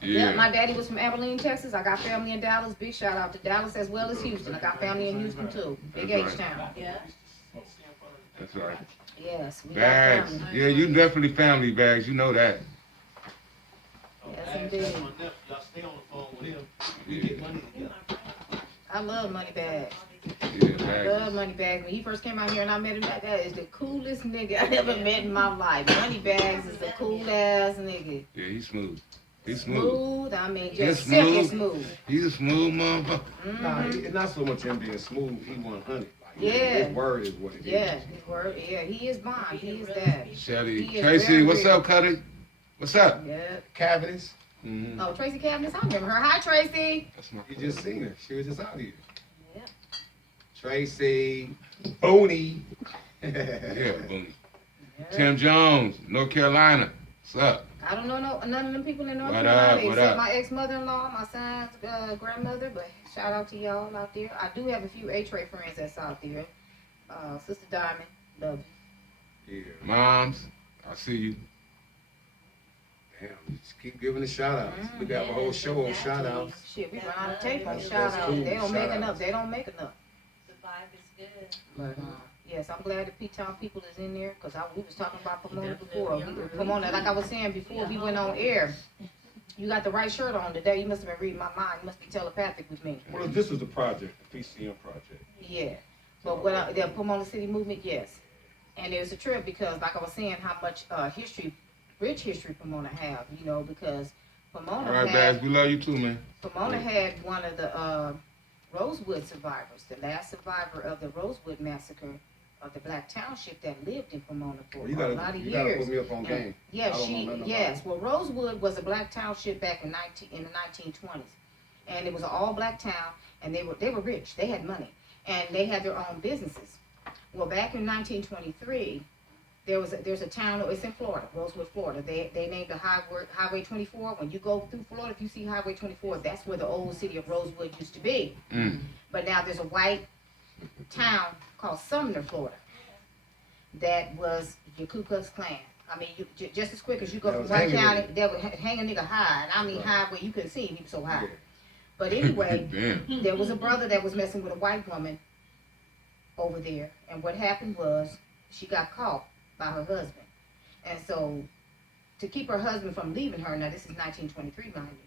Yeah, my daddy was from Abilene, Texas. I got family in Dallas. Big shout out to Dallas as well as Houston. I got family in Houston too. Big That's H right. town. Yeah. That's right. Yes, we got Bags. family. Yeah, you definitely family, Bags. You know that. Yes, indeed. Y'all stay on the phone with him. We Yeah, get money together. I love Moneybag. yeah, Love Bags. Moneybags. When he first came out here and I met him, that is the coolest nigga I ever met in my life. Moneybags is a cool ass nigga. Yeah, he's smooth. He's smooth. Smooth, I mean He's just silky smooth. smooth. He's a smooth motherfucker. Nah, Mhm. it's not so much him being smooth. He 100. Like, Yeah. His word is what it is. Yeah, his word. Yeah, he is Bond. He is that. Shelly. He is Tracy, very what's real. up, Cuddy? What's up? Yeah. Cavities. Mm-hmm. Oh, Tracy Cabinets, I remember her. Hi, Tracy. That's my You just seen her. She was just out here. Yeah. Tracy. Boney. Yeah, boom. Yeah. Tim Jones, North Carolina. What's up? I don't know none of them people in North What Carolina up, what except up? my ex-mother-in-law, my son's grandmother. But shout out to y'all out there. I do have a few A-Tray friends that's out there. Sister Diamond, love you. Yeah. Moms, I see you. Damn. Just keep giving the shout outs. We got a whole show on shout outs. Shit, we run out of tape on That's shout outs. cool. They don't make Shout-outs. enough. They don't make enough. The vibe is good. But yes, I'm glad the P-Town people is in there because we was talking about Pomona before. Pomona, like I was saying before we went on air, you got the right shirt on today. You must have been reading my mind. You must be telepathic with me. Well, this was the project, the PCM project. Yeah. But what the Pomona City movement, yes. And there's a trip because, like I was saying, how much rich history Pomona have, you know, because Pomona All right, had Bags, we love you too, man. Pomona had one of the Rosewood survivors, the last survivor of the Rosewood massacre of the Black Township that lived in Pomona for Well, you a lot gotta, of you gotta years. put me up on And- game. Yeah, I don't know nothing about yes. it. Well, Rosewood was a black township back in the 1920s, and it was an all black town, and they were rich. They had money, and they had their own businesses. Well, back in 1923, there's a town. It's in Florida, Rosewood, Florida. They named the Highway 24. When you go through Florida, if you see Highway 24, that's where the old city of Rosewood used to be. Mm. But now there's a white town called Sumner, Florida, that was your Ku Klux Klan. I mean, just as quick as you go That from was White hanging County, nigga. they would hang a nigga high. And I mean Right. high where you couldn't see him, he was so high. Yeah. But anyway, Damn. there was a brother that was messing with a white woman over there. And what happened was she got caught by her husband. And so to keep her husband from leaving her, now this is 1923, mind you.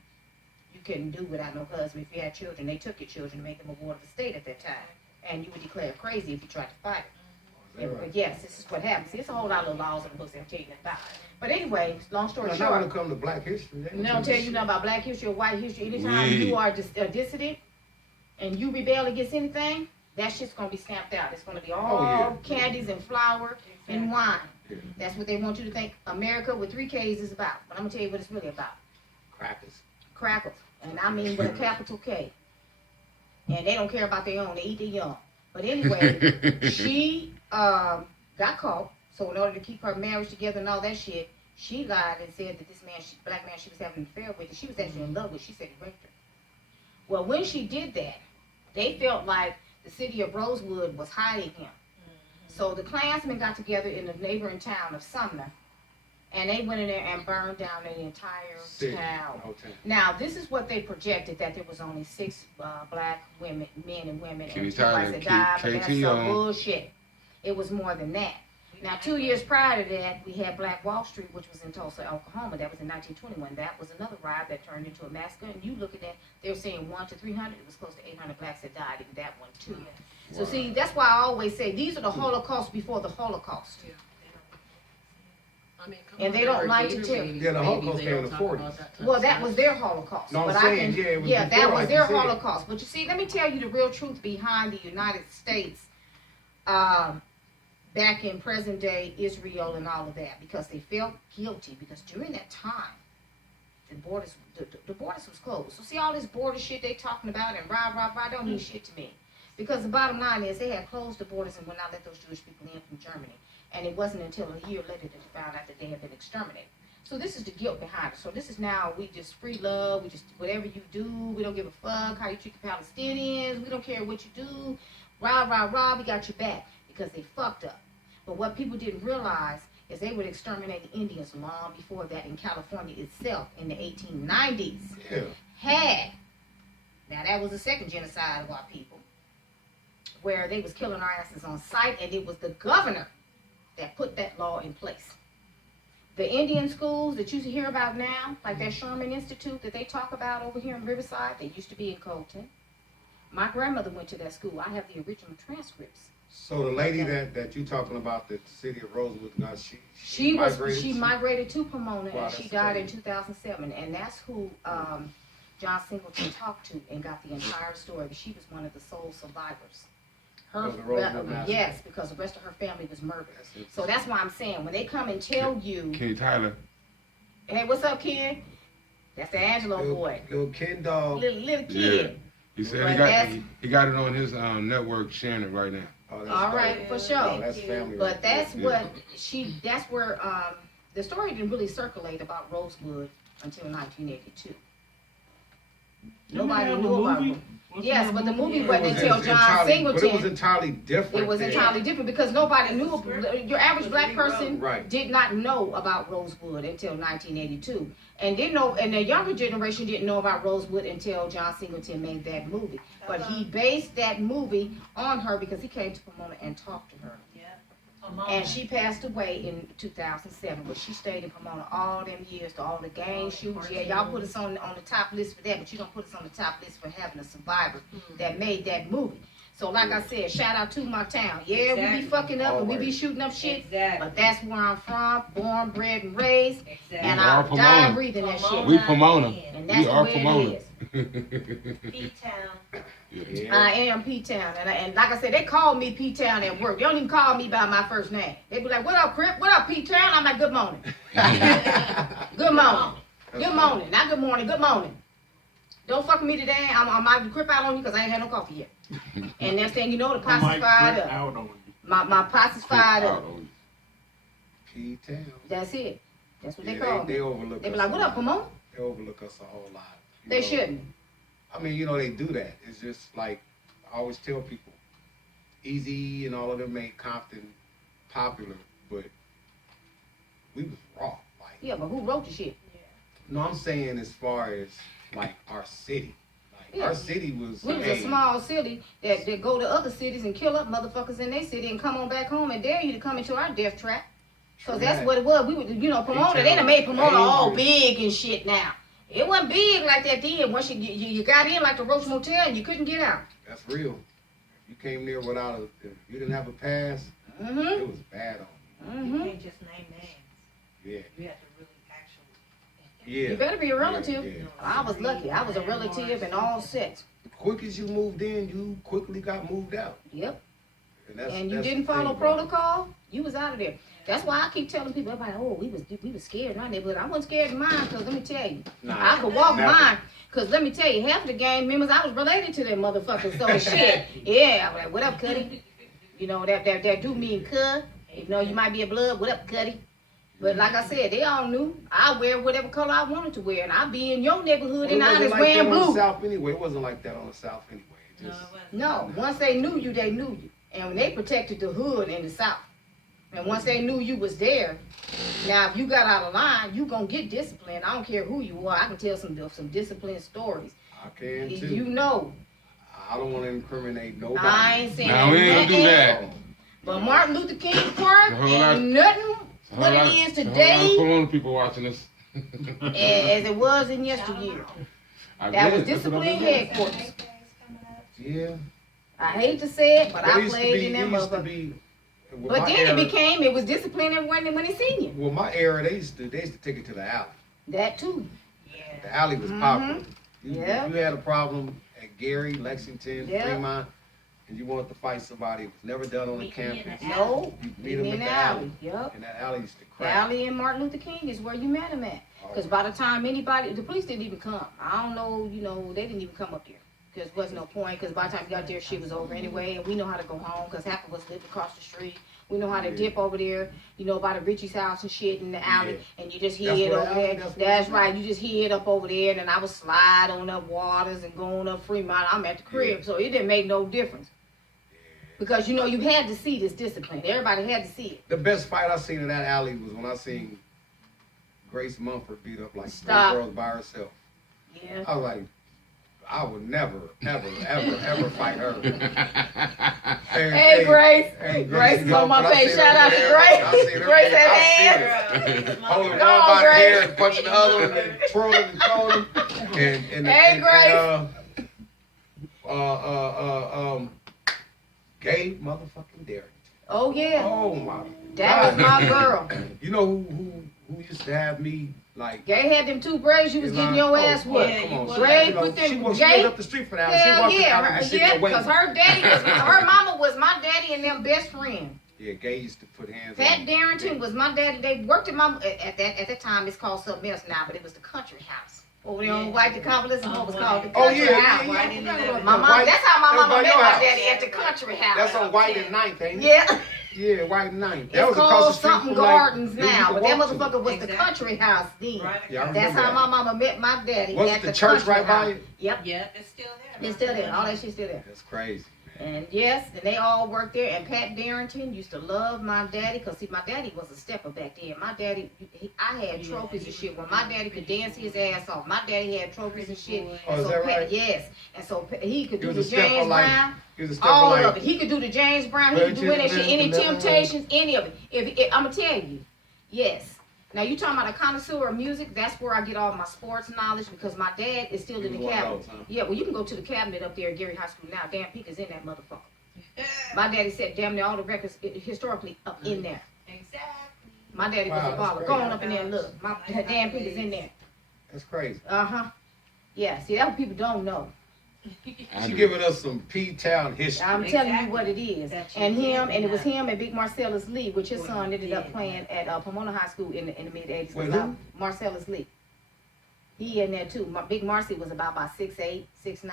You couldn't do without no husband. If you had children, they took your children to make them a ward of the state at that time. And you were declared crazy if you tried to fight it. Is that right? Yes, this is what happens. See, it's a whole lot of laws in the books that tell you nothing about. But anyway, long story Now, when it short, comes to black history, they they don't tell you nothing about black history or white history. Anytime We- you are a dissident and you rebel against anything, that shit's gonna be stamped out. It's gonna be all yeah. candies and flour and wine. Yeah. That's what they want you to think America with 3 K's is about. But I'm gonna tell you what it's really about. Crackers. Crackers. And I mean with a capital K. And they don't care about their own. They eat their young. But anyway, she got caught. So in order to keep her marriage together and all that shit, she lied and said that this man, black man she was having an affair with, and she was actually in love with, she said he raped her. Well, when she did that, they felt like the city of Rosewood was hiding him. So the Klansmen got together in the neighboring town of Sumner, and they went in there and burned down the entire City. town. Whole town. Now, this is what they projected, that there was only 6 black women, men and women, Kenny and 2 Tyler, whites that died, but that's KT some on. bullshit. It was more than that. Now, 2 years prior to that, we had Black Wall Street, which was in Tulsa, Oklahoma. That was in 1921. That was another riot that turned into a massacre. And you look at that, they were saying 1 to 300. It was close to 800 blacks that died in that one, too. So, see, that's why I always say these are the Holocaust before the Holocaust. I mean, come And on, they there don't were like to Gator tell- babies, Yeah, the babies, Holocaust they came in don't the talk about 40s. that type Well, of that stuff. was their Holocaust. No, I'm but saying, I can, yeah, it was that before, was like their you said. Holocaust. But you see, let me tell you the real truth behind the United States, back in present day Israel and all of that, because they felt guilty. Because during that time, the borders was closed. So see all this border shit they talking about and rah don't mean shit to me. Because the bottom line is they had closed the borders and would not let those Jewish people in from Germany. And it wasn't until a year later that they found out that they had been exterminated. So this is the guilt behind it. So this is now, we just free love, we just, whatever you do, we don't give a fuck how you treat the Palestinians, we don't care what you do, rah, we got your back, because they fucked up. But what people didn't realize is they would exterminate the Indians long before that in California itself in the 1890s. Yeah. Now that was the second genocide of our people, where they was killing our asses on sight, and it was the governor that put that law in place. The Indian schools that you hear about now, like that Sherman Institute that they talk about over here in Riverside, they used to be in Colton. My grandmother went to that school. I have the original transcripts. So the lady that you talking about, the city of Rosewood, now She migrated. migrated to Pomona, Wow, and she that's died in amazing. 2007, and that's who John Singleton talked to and got the entire story. But she was one of the sole survivors. Of the Rosewood massacre. Yes, because the rest of her family was murdered. That's interesting. So that's why I'm saying when they come and tell you, King Tyler. "Hey, what's up, kid?" That's the Angelo boy, Little Ken Dog. little kid. Yeah. He said But he got that's- he got it on his network sharing it right now. Oh, that's All dope. right, for Oh, sure. that's family. But right that's there. what that's where the story didn't really circulate about Rosewood until 1982. Nobody knew about it. Yes, but the movie It wasn't was until entirely- John But it was Singleton. entirely different. It was then. entirely different because nobody knew. Your average black person Right. did not know about Rosewood until 1982, and didn't know. And the younger generation didn't know about Rosewood until John Singleton made that movie. But he based that movie on her because he came to Pomona and talked to her. And she passed away in 2007, but she stayed in Pomona all them years to all the gang shoots. Yeah, y'all put us on the top list for that, but you don't put us on the top list for having a survivor that made that movie. So like I said, shout out to my town. Yeah, we Exactly. be fucking up and we be Always. shooting up shit, Exactly. but that's where I'm from, born, bred, and raised, Exactly. and We are I'm Pomona. dying breathing that shit. We Pomona. And We that's are the way Pomona. it is. P-Town. Yeah. I am P-Town, and like I said, they call me P-Town at work. They don't even call me by my first name. They be like, "What up, Crip? What up, P-Town?" I'm like, "Good morning." Good morning. Good morning. Not good morning. Good morning. Don't fuck with me today. I might Crip out on you because I ain't had no coffee yet. And next thing you know, the I pot's might fired grip up. out on you. My pot's is fired up. P-Town. That's it. That's what they Yeah, call they me. overlook They us. be like, "What a up, lot. Pomona?" They overlook us a whole lot. You They know? shouldn't. I mean, you know, they do that. It's just like, I always tell people, Easy and all of them made Compton popular, but we was raw. Like, Yeah, but who wrote the shit? no, I'm saying as far as, like, our city. Like, Yeah. our city was, We was hey, a small city that go to other cities and kill up motherfuckers in their city and come on back home and dare you to come into our death trap. Cause that's Right. what it was. We would, Pomona. They done made Pomona all Dangerous. big and shit now. It wasn't big like that then. Once you got in like the Roach Motel and you couldn't get out. That's real. If you came there without if you didn't have a pass, Mm-hmm. it was bad on You Mm-hmm. can't just name names. you. Yeah. You have to really actually. Yeah. You better be a relative. Yeah. I was lucky. I was a relative and all set. Quick as you moved in, you quickly got moved out. Yep. And, And you that's didn't the thing follow about it. protocol, you was out of there. That's why I keep telling people, everybody, "Oh, we was scared in our neighborhood." I wasn't scared in mine, cause let me tell you, Nah, I could walk never. mine. Cause let me tell you, half of the gang members I was related to them motherfuckers. So shit, yeah. I was like, "What up, Cuddy?" You know that do mean cuz. You know you might be a blood. What up, Cuddy? But like I said, they all knew I wear whatever color I wanted to wear, and I be in your neighborhood and I Well, it was wasn't like wearing that on the blue. South anyway. It wasn't like that on the South anyway. It No, just, it wasn't. No, once they knew you, they knew you. And they protected the hood in the South. And once they knew you was there, now if you got out of line, you gonna get disciplined. I don't care who you are. I can tell some disciplined stories. I can too. You know, I don't want to incriminate nobody. I ain't saying Nah, we ain't gonna do that. But Martin Luther King Park A whole lot- ain't nothing what it is today Corona people watching this. as it was in yesteryear. I That was bet. That's what I've been discipline doing. headquarters. Yeah. I hate to say it, but Well, I it used to played be- in that it used to motherfucker. be- well, But my then era- it was disciplining when he seen you. Well, my era, they used to take it to the alley. That too. The alley was Mhm. popular. You, Yeah. you had a problem at Gary, Lexington, Yeah. Fremont, and you wanted to fight somebody. It was never done on the Meet me in campus. the No, You meet in them the at the alley. alley. Yep. And that alley used to The crack. alley and Martin Luther King is where you met him at. Because by the time anybody, the police didn't even come. I don't know, they didn't even come up there. Because there was no point. Because by the time we got there, shit was over anyway. And we know how to go home because half of us lived across the street. We know how to Yeah. dip over there, by the Richie's house and shit in the alley. And you just That's hid where over the alley- there. that's where That's it right. was. You just hid up over there. And then I was slide on up Waters and going up Fremont. I'm at the crib. So it didn't make no difference. Because, you had to see this discipline. Everybody had to see it. The best fight I seen in that alley was when I seen Grace Mumford beat up like Stop. 3 girls by herself. Yeah. I was like, I would never, ever, ever, ever fight her. Hey, Grace. hey, Grace is on my but I face. seen Shout her out to there, I Grace. seen her Grace there, had I seen hands. her. Holding one Go on, by the Grace. hair and punching the other one and twirling and twirling. And Hey, gay motherfucking Derek. Oh, yeah. Oh my That was God. my girl. You know who used to have me like Gay had them 2 braids, you was in getting line? your ass Oh, whooped. Yeah, come you on, was. she- Gray you know, put them- she was Gay- up the street for that. She Hell walked yeah, out and sitting yeah, waiting. because her daddy her mama was my daddy and them best friend. Yeah, Gay used to put hands Pat on Darrington was my daddy. They worked at at that time. It's called something else now, but it was the country house over there on Yeah. White. The convalescent home was called the Oh country yeah, house. yeah, White yeah. in I forgot the about My that. mom. White- That's how my that was mama by met your my house. daddy at the country house. That's on White and Ninth, ain't it? Yeah. Yeah, White and Ninth. That It's was across called the street something from, like, Gardens you could now, but that walk to. motherfucker was the Exactly. country house then. Right. Yeah, I That's remember how that. my mama met my daddy Wasn't at the the church country right by house. it? Yep, Yep, it's still there. it's still there. All that shit's still there. That's crazy. And yes, and they all worked there. And Pat Darrington used to love my daddy because see, my daddy was a stepper back then. My daddy, I had trophies and shit. When my daddy could dance his ass off, my daddy had trophies and shit. Oh, And is so that Pat, right? yes, and so he could He do was the a stepper James like- Brown. He was a stepper All like of it. He could do the James Brown. He could do any shit, any Temptations, any of it. If I'm gonna tell you, yes. Now you talking about a connoisseur of music? That's where I get all my sports knowledge because my dad is still He in the was one of cabinet. those, huh? Yeah, well you can go to the cabinet up there at Gary High School now. Dan Peak is in that motherfucker. My daddy said damn near all the records historically up in there. Exactly. My daddy Wow, was a that's baller. crazy. Go on up in there and look. My Dan Peak is in there. That's crazy. Yeah, see that's what people don't know. She giving us some P-Town history. I'm telling you what it is. That you And did it was know. him and Big Marcellus Lee, which his What son you ended up did playing at Pomona High School in the mid '80s. Wait, who? Marcellus Lee. He in there too. Big Marcy was about 6'8", 6'9".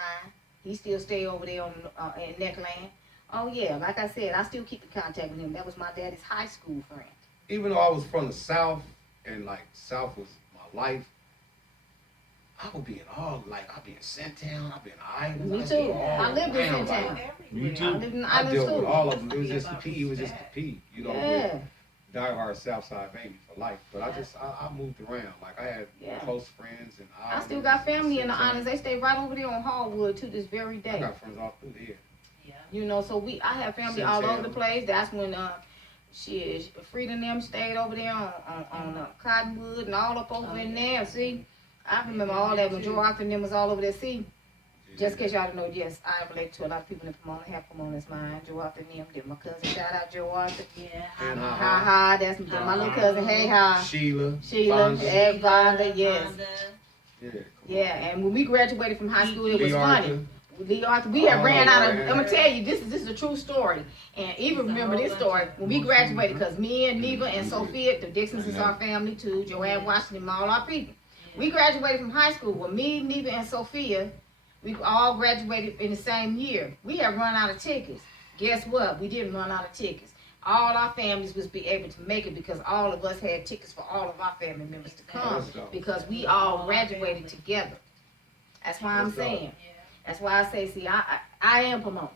He still stay over there on in Neckland. Oh yeah, like I said, I still keep in contact with him. That was my daddy's high school friend. Even though I was from the South and like South was my life, I would be in I'd be in Centown, I'd be in Island. Me I'd be too. all I lived in around, Centown. like, Me I too. lived in I Island dealt with School. all of them. It was just the P. It was just the P. You know, Yeah. with diehard Southside baby for life. But I moved around. Like I had Yeah. close friends and I still got family in the islands. They stay right over there on Hallwood to this very I day. got friends all through there. Yeah. So I have family all over the place. That's when Frida and them stayed over there on Cottonwood and all up over in there. See, I remember all that when Joe Arthur and them was all over there. See, just in case y'all don't know, yes, I relate to a lot of people in Pomona. Have Pomona's mine. Joe Arthur and them. Did my cousin shout out Joe Arthur? Yeah. And Ha ha, that's my little cousin. Hey ha, Sheila. Sheila, Fonzie. everybody, yes, Yeah. yeah. And when we graduated from high school, it was Lee funny. Arthur. Lee Arthur, we had Oh, ran out of. man. I'm gonna tell you, this is a true story, and even remember this story when we graduated, because me and Neva and Sophia, the Dixons is our family too. Joanne Washington, all our people. We graduated from high school. Well, me, Neva, and Sophia, we all graduated in the same year. We had run out of tickets. Guess what? We didn't run out of tickets. All our families was be able to make it because all of us had tickets for all of our family members to come Let's go. because we all graduated together. That's why I'm Let's go. saying. That's why I say, see, I am Pomona.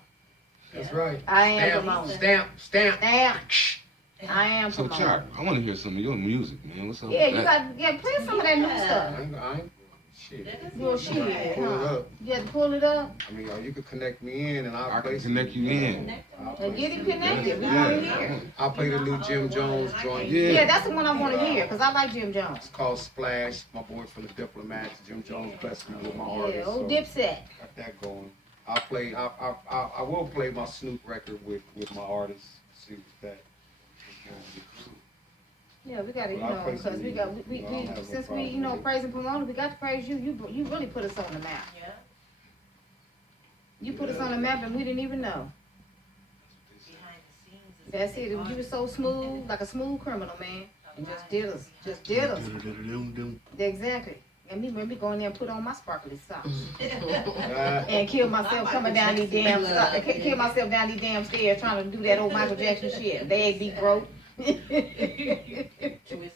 That's right. I am Stamp, Pomona. stamp. Damn. I am So, Pomona. Chuck, I want to hear some of your music, man. What's up Yeah, with you that? got play some of that new Yeah. stuff. I ain't Shit. Well, shit, Pull it huh? up. You had to pull it up I mean, or you could connect me in and I'll I play can some- connect you in. I'll and play get him some- connected. We Yeah. want to hear. I'll play the new Jim Jones joint. Yeah, that's the one I want to hear because I like Jim Jones. It's called Splash. My boy from the Diplomats, Jim Jones, blessed me with my Yeah, artist. old so Dipset. got that going. I will play my Snoop record with my artist. See what that. Yeah, we got to, you Well, I'll know, play some because we got, music. we I don't have no since we, problem you know, with it. praise and promote, we got to praise you. You really put us on the map. Yeah, You put us on the map and we didn't even know. behind the scenes. is That's what it. they You were so smooth, like a smooth criminal, man. You just did us. Just Mm-hmm. did us. Exactly. And me go in there and put on my sparkly socks. And kill myself coming down these damn kill myself down these damn stairs trying to do that old Michael Jackson shit. Leg be broke. Twisted.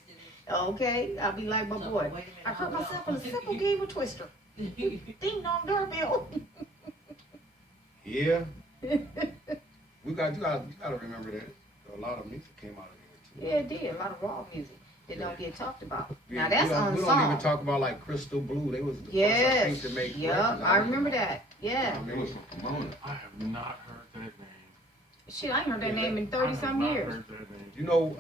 Okay, I'll be like my So, boy. wait a minute, I hurt hold myself on. in a simple game of Twister. Ding dong doorbell. Yeah. You gotta remember that a lot of music came out of there too. Yeah, it did. A lot of raw music that don't get talked about. Yeah, Now that's we don't even unsung. talk about like Crystal Blue. They was the first, I Yes. think, to make Yep, records. I remember that. Yeah. I It mean, was from Pomona. I have not heard that name. Shit, I ain't heard that name in I 30 have some not years. heard that name. you know,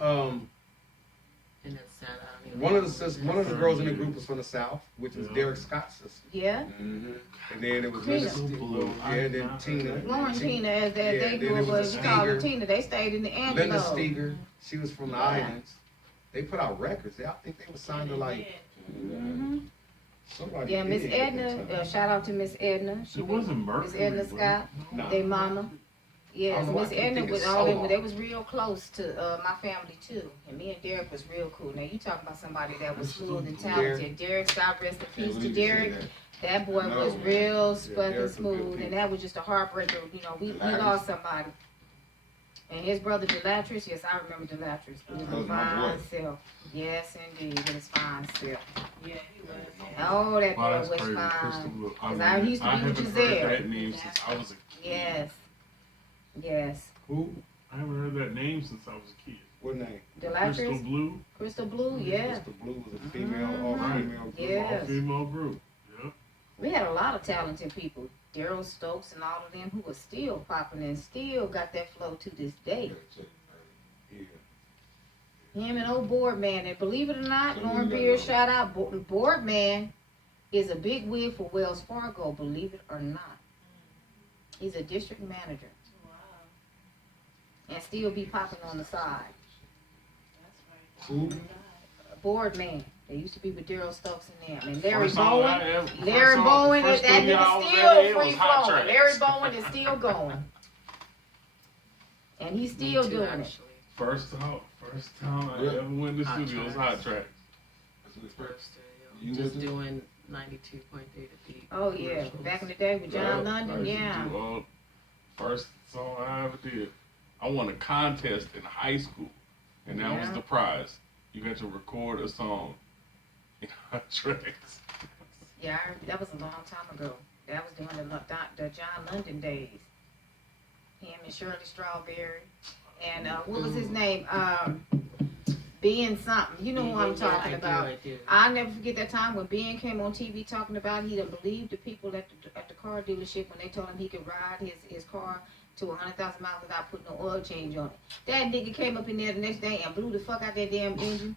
And it's sad. I don't even one know. of the girls in the group was from the South, which was Yeah. Derek Scott's sister. Yeah. And then it was Crystal Linda Blue. yeah, I and then have not Tina. heard that. Lauren Tina, as that Yeah, they then grew it up, was we a called her Steger. Tina. They stayed in the Linda Angelo. Steger, she was from the Yeah. islands. They put out records. I think they were signed to like Mm-hmm. somebody. Yeah, Miss big at that Edna. time. Shout out to Miss Edna. It wasn't Mercury. Miss Edna was it? Scott. Nah. They mama. I Yes, don't know why I Miss can't Edna think was of all solo. they was real close to my family too. And me and Derek was real cool. Now you talking about somebody that was smooth and talented. Derek, God rest in Can't peace to believe you said Derek. that. That boy No, was man. real Yeah, fucking Derek was good smooth, people. and that was just a heartbreaker. You know, we Delatris. lost somebody. And his brother Delatris, yes, I remember Delatris. He was That a was my fine boy. self. Yes, indeed, with his fine self. Yeah, he was. Oh, that Wow, boy that's was crazy. Crystal fine. Blue. 'Cause I used to be with haven't Giselle. heard that name since I was a kid. Yes. Yes. Who? I haven't heard that name since I was a kid. What name? Crystal Delatris, Blue, Crystal Blue, yeah. Mr. Blue was a female, all Mhm. female group. Yeah. Yes. female group. Yep. We had a lot of talented people. Daryl Stokes and all of them who were still popping and still got that flow to this day. Yeah. Him and old Boardman, and believe it or not, Lauren Beard, shout out, Boardman is a big wig for Wells Fargo, believe it or not. He's a district manager Wow, and still be popping on the side. that's right. Who? Boardman, they used to be with Daryl Stokes and them. And Larry First song I Bowen, ever- first Larry song- Bowen, first that studio I nigga was still at, it free was Hot flowing. Tracks. Larry Bowen is still going. And he's still Me too, doing it. actually. First time I Yeah. ever went to the Hot studio was Tracks. Hot Tracks. First You studio. Just was it? doing 92.3 to beat. Oh yeah, back in the day with John Yeah, London, I used to yeah. do all- First song I ever did. I won a contest in high school, and that was Yeah. the prize. You got to record a song in Hot Tracks. Yeah, that was a long time ago. That was during the John London days. Him and Shirley Strawberry. And what was his name? Ben something. You know who I'm talking about. I do. I'll never forget that time when Ben came on TV talking about he didn't believe the people at the car dealership when they told him he could ride his car to 100,000 miles without putting no oil change on it. That nigga came up in there the next day and blew the fuck out that damn engine.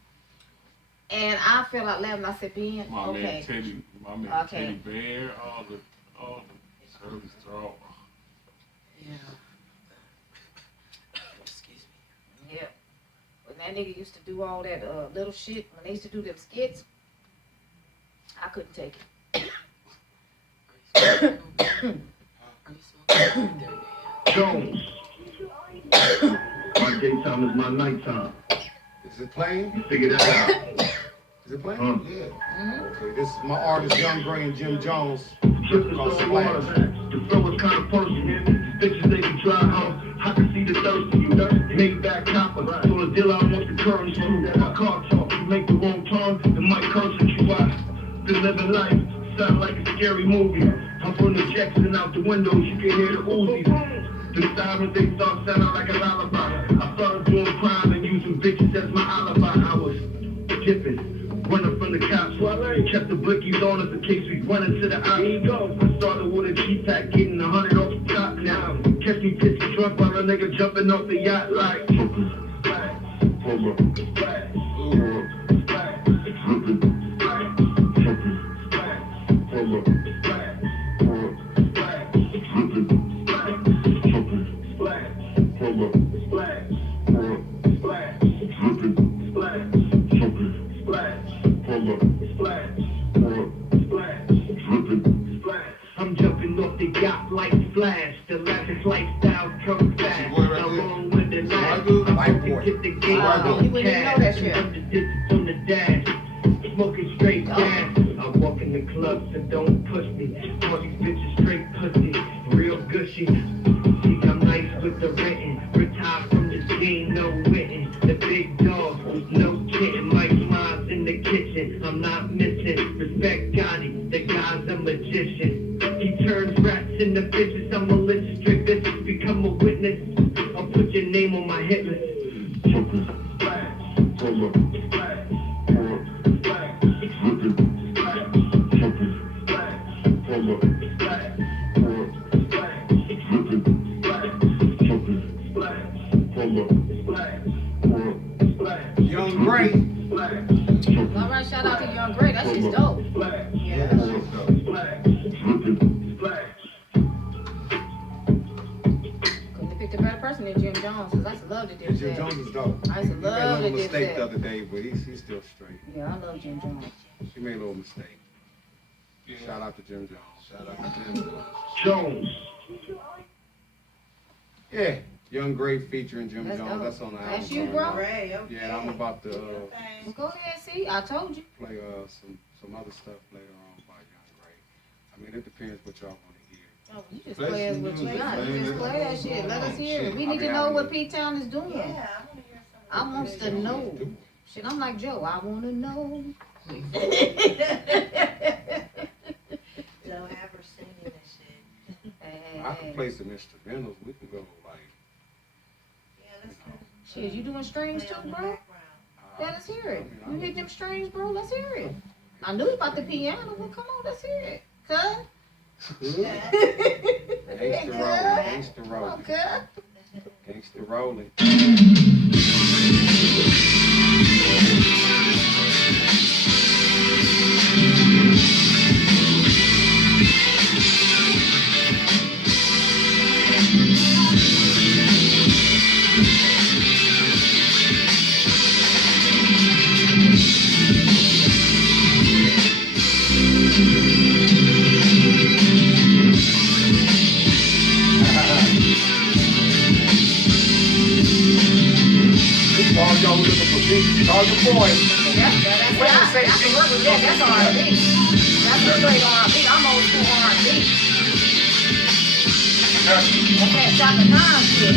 And I fell out laughing. I said, Ben, My okay. man Okay. Teddy Bear, all the Shirley Straw. Yeah. Excuse me. Yeah. When that nigga used to do all that little shit, when they used to do them skits, I couldn't take it. Are you smoking? Jones. My daytime is my nighttime. Is it playing? You figure that out. Is it playing? Huh. Yeah. Okay, this is my artist, Young Gray and Jim Jones. Just to Called throw water Splash. back. The flow is kind of personal. Bitches they can dry out. I can see the thirst in you. Made back copper. So the dealer I want the currency. My car talk. You make the wrong turn, it might curse at you. I been living life. Sound like a scary movie. I'm from the Jackson out the windows. You can hear the Uzis. The sirens they start sounding like a lullaby. I started doing crime and using bitches as my alibi. I was dipping, running from the cops. Kept the blickies on us in case we run into the eye. Here you go. I started with a G-Pack, getting 100 off the top. Now, catch me pissing drunk while a nigga jumping off the yacht like. Hold up. I'm jumping off the yacht like Flash. The lavish lifestyle come fast. I'm on with the life. White boy. Get the game Wow, on you wouldn't even know that shit. I'm the distance on the dash. Smoking straight gas. I walk in the club, so don't push me. All these bitches straight pussy. Real gushy. See, I'm nice with the renting. Retired from the game, no witting. The big dog, no kidding. Mike Smiles in the kitchen. I'm not missing. Respect Gotti, the guy's a magician. He turns rats into bitches. I'm malicious. Straight bitches become a witness. I'll put your name on my hit list. Young Gray. All right, shout out to Young Gray. That shit's dope. Yeah, that shit's dope. Couldn't have picked a better person than Jim Jones, because I used to love to do And Jim that. Jones is dope. I used to He made a love little to do mistake the that. other day, but he's still straight. Yeah, I love Jim Jones. She made a little mistake. Shout out to Jim Jones. Shout out to Jim. Jones. Yeah, Young Gray featuring Jim That's Jones. dope. That's on the album. That's you, coming bro? out. Ray, okay. Yeah, I'm about to Well, go ahead, see, I told you. play some other stuff later on by Young Gray. I mean, it depends what y'all want to hear. Oh, you just Play play us some what you music, got. man. You just play that shit. Let us hear it. We need to know what P-Town is doing. Yeah, I want to hear I some. wants to know. Shit, I'm like Joe. I want to know. Don't have her singing and shit. I can play some instrumentals. We can go like. Yeah, let's Shit, you doing strings too, bro? Let us hear it. You hit them strings, bro. Let's hear it. I knew about the piano. Well, come on, let's hear it. Cuz. Gangsta rolling, gangsta rolling, Okay. gangsta rolling. Call y'all looking for beats. Call your boy. That's What you say, G? Yeah, that's R&B. That's the straight R&B. I'm old school R&B. That's that Chaka Khan shit.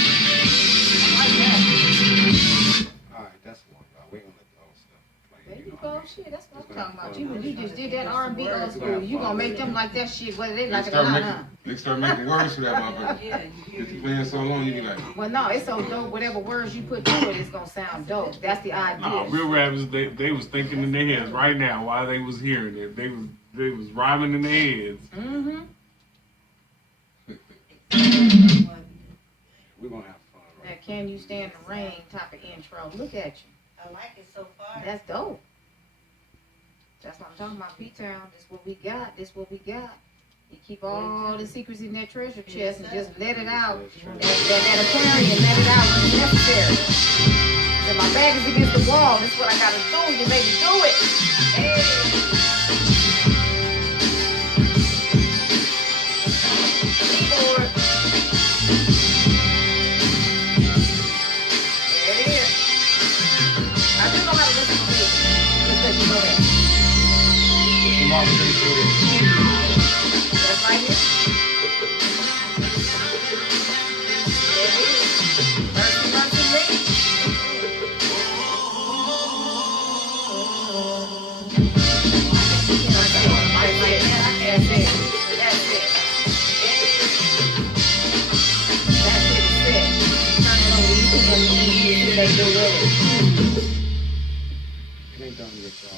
Like that. All right, that's one. We ain't gonna let the old stuff play. There You you know go. what I mean? Shit, that's what I'm talking about. You just did that R&B old school. You gonna make them like that shit whether they like it or not, huh? They start making words for that motherfucker. Yeah, you If you playing so long, you be like, Well, no, it's so dope. Whatever words you put to it, it's gonna sound dope. That's the idea. No, real rappers, they was thinking in their heads right now while they was hearing it. They was rhyming in their heads. Mm-hmm. We're gonna have fun, right? That Can You Stand the Rain type of intro. Look at you. I like it so far. That's dope. That's what I'm talking about, P-Town. This what we got. This what we got. You keep all the secrets in that treasure chest and just let it out. That aquarium, let it out when it's necessary. So my back is against the wall. This is what I gotta do. You baby, do it. Hey. Keyboard. There it is. I do know how to listen to music. Just let you know that. Marvin Gaye do this. That's right here. There it is. Mercy, mercy, me. they do with it. It ain't done yet, y'all.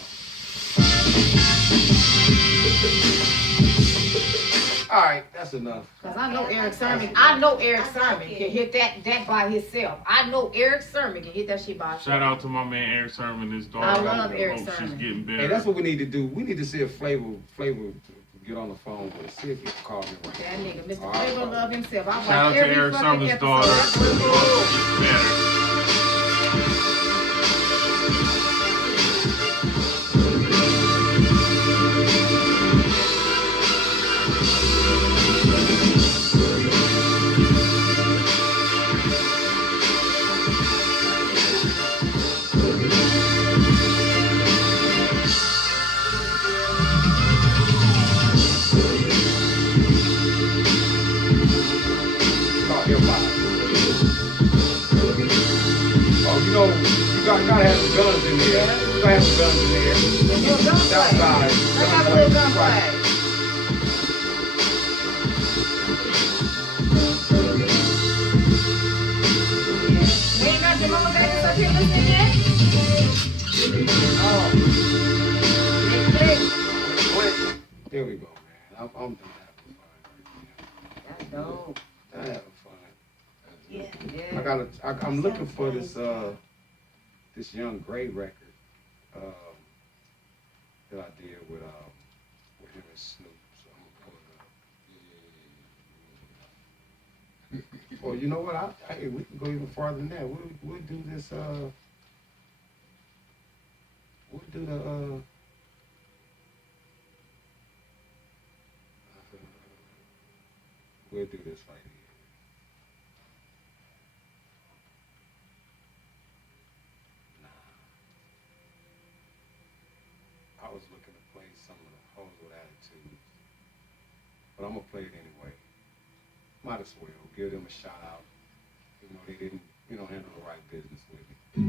All right, that's enough. Cause I know Eric Sermon can hit that by himself. I know Eric Sermon can hit that shit by himself. Shout out to my man Eric Sermon, his daughter. I love hope Eric she's Sermon. getting better. Hey, that's what we need to do. We need to see if Flavor get on the phone with us. See if he can call me right That now. nigga, Mr. All right, Flavor love himself. I Shout watch out to every Eric fucking Sermon's episode. daughter. That's what Hope cool. she gets better. Start hip hop. Oh, you know, you gotta have some guns in there. You gotta have some guns in there. You a gunplay. Outside. Let's have a little gunplay. We ain't got your mama babies up here listening yet? Oh. Click. There we go, man. I'm done That's dope. having fun. Yeah. Yeah. I'm looking for this this Young Gray record that I did with him and Snoop. So I'm gonna pull it up. Well, you know what? Hey, we can go even farther than that. We'll do this. We'll do the. We'll do this right here. I was looking to play some of the Hoes with Attitudes, but I'm gonna play it anyway. Might as well give them a shout out. You know, they didn't, handle the right business with me.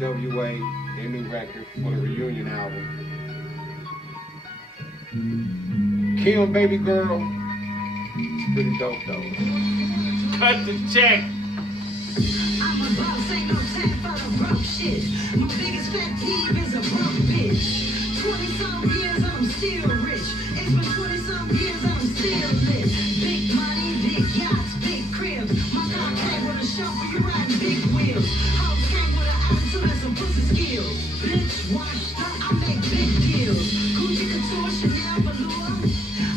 HWA, their new record for the reunion album. Kim Baby Girl, it's pretty dope though. Cut the check. I'm a boss, ain't no time for the broke shit. My biggest pet peeve is a broke bitch. 20-some years and I'm still rich. It's been 20-some years and I'm still lit. Big money, big yachts, big cribs. My car came with a chauffeur, you riding big wheels. Hoes came with an attitude and some pussy skills. Bitch, washed up, I make big deals. Gucci Couture, Chanel, Velour.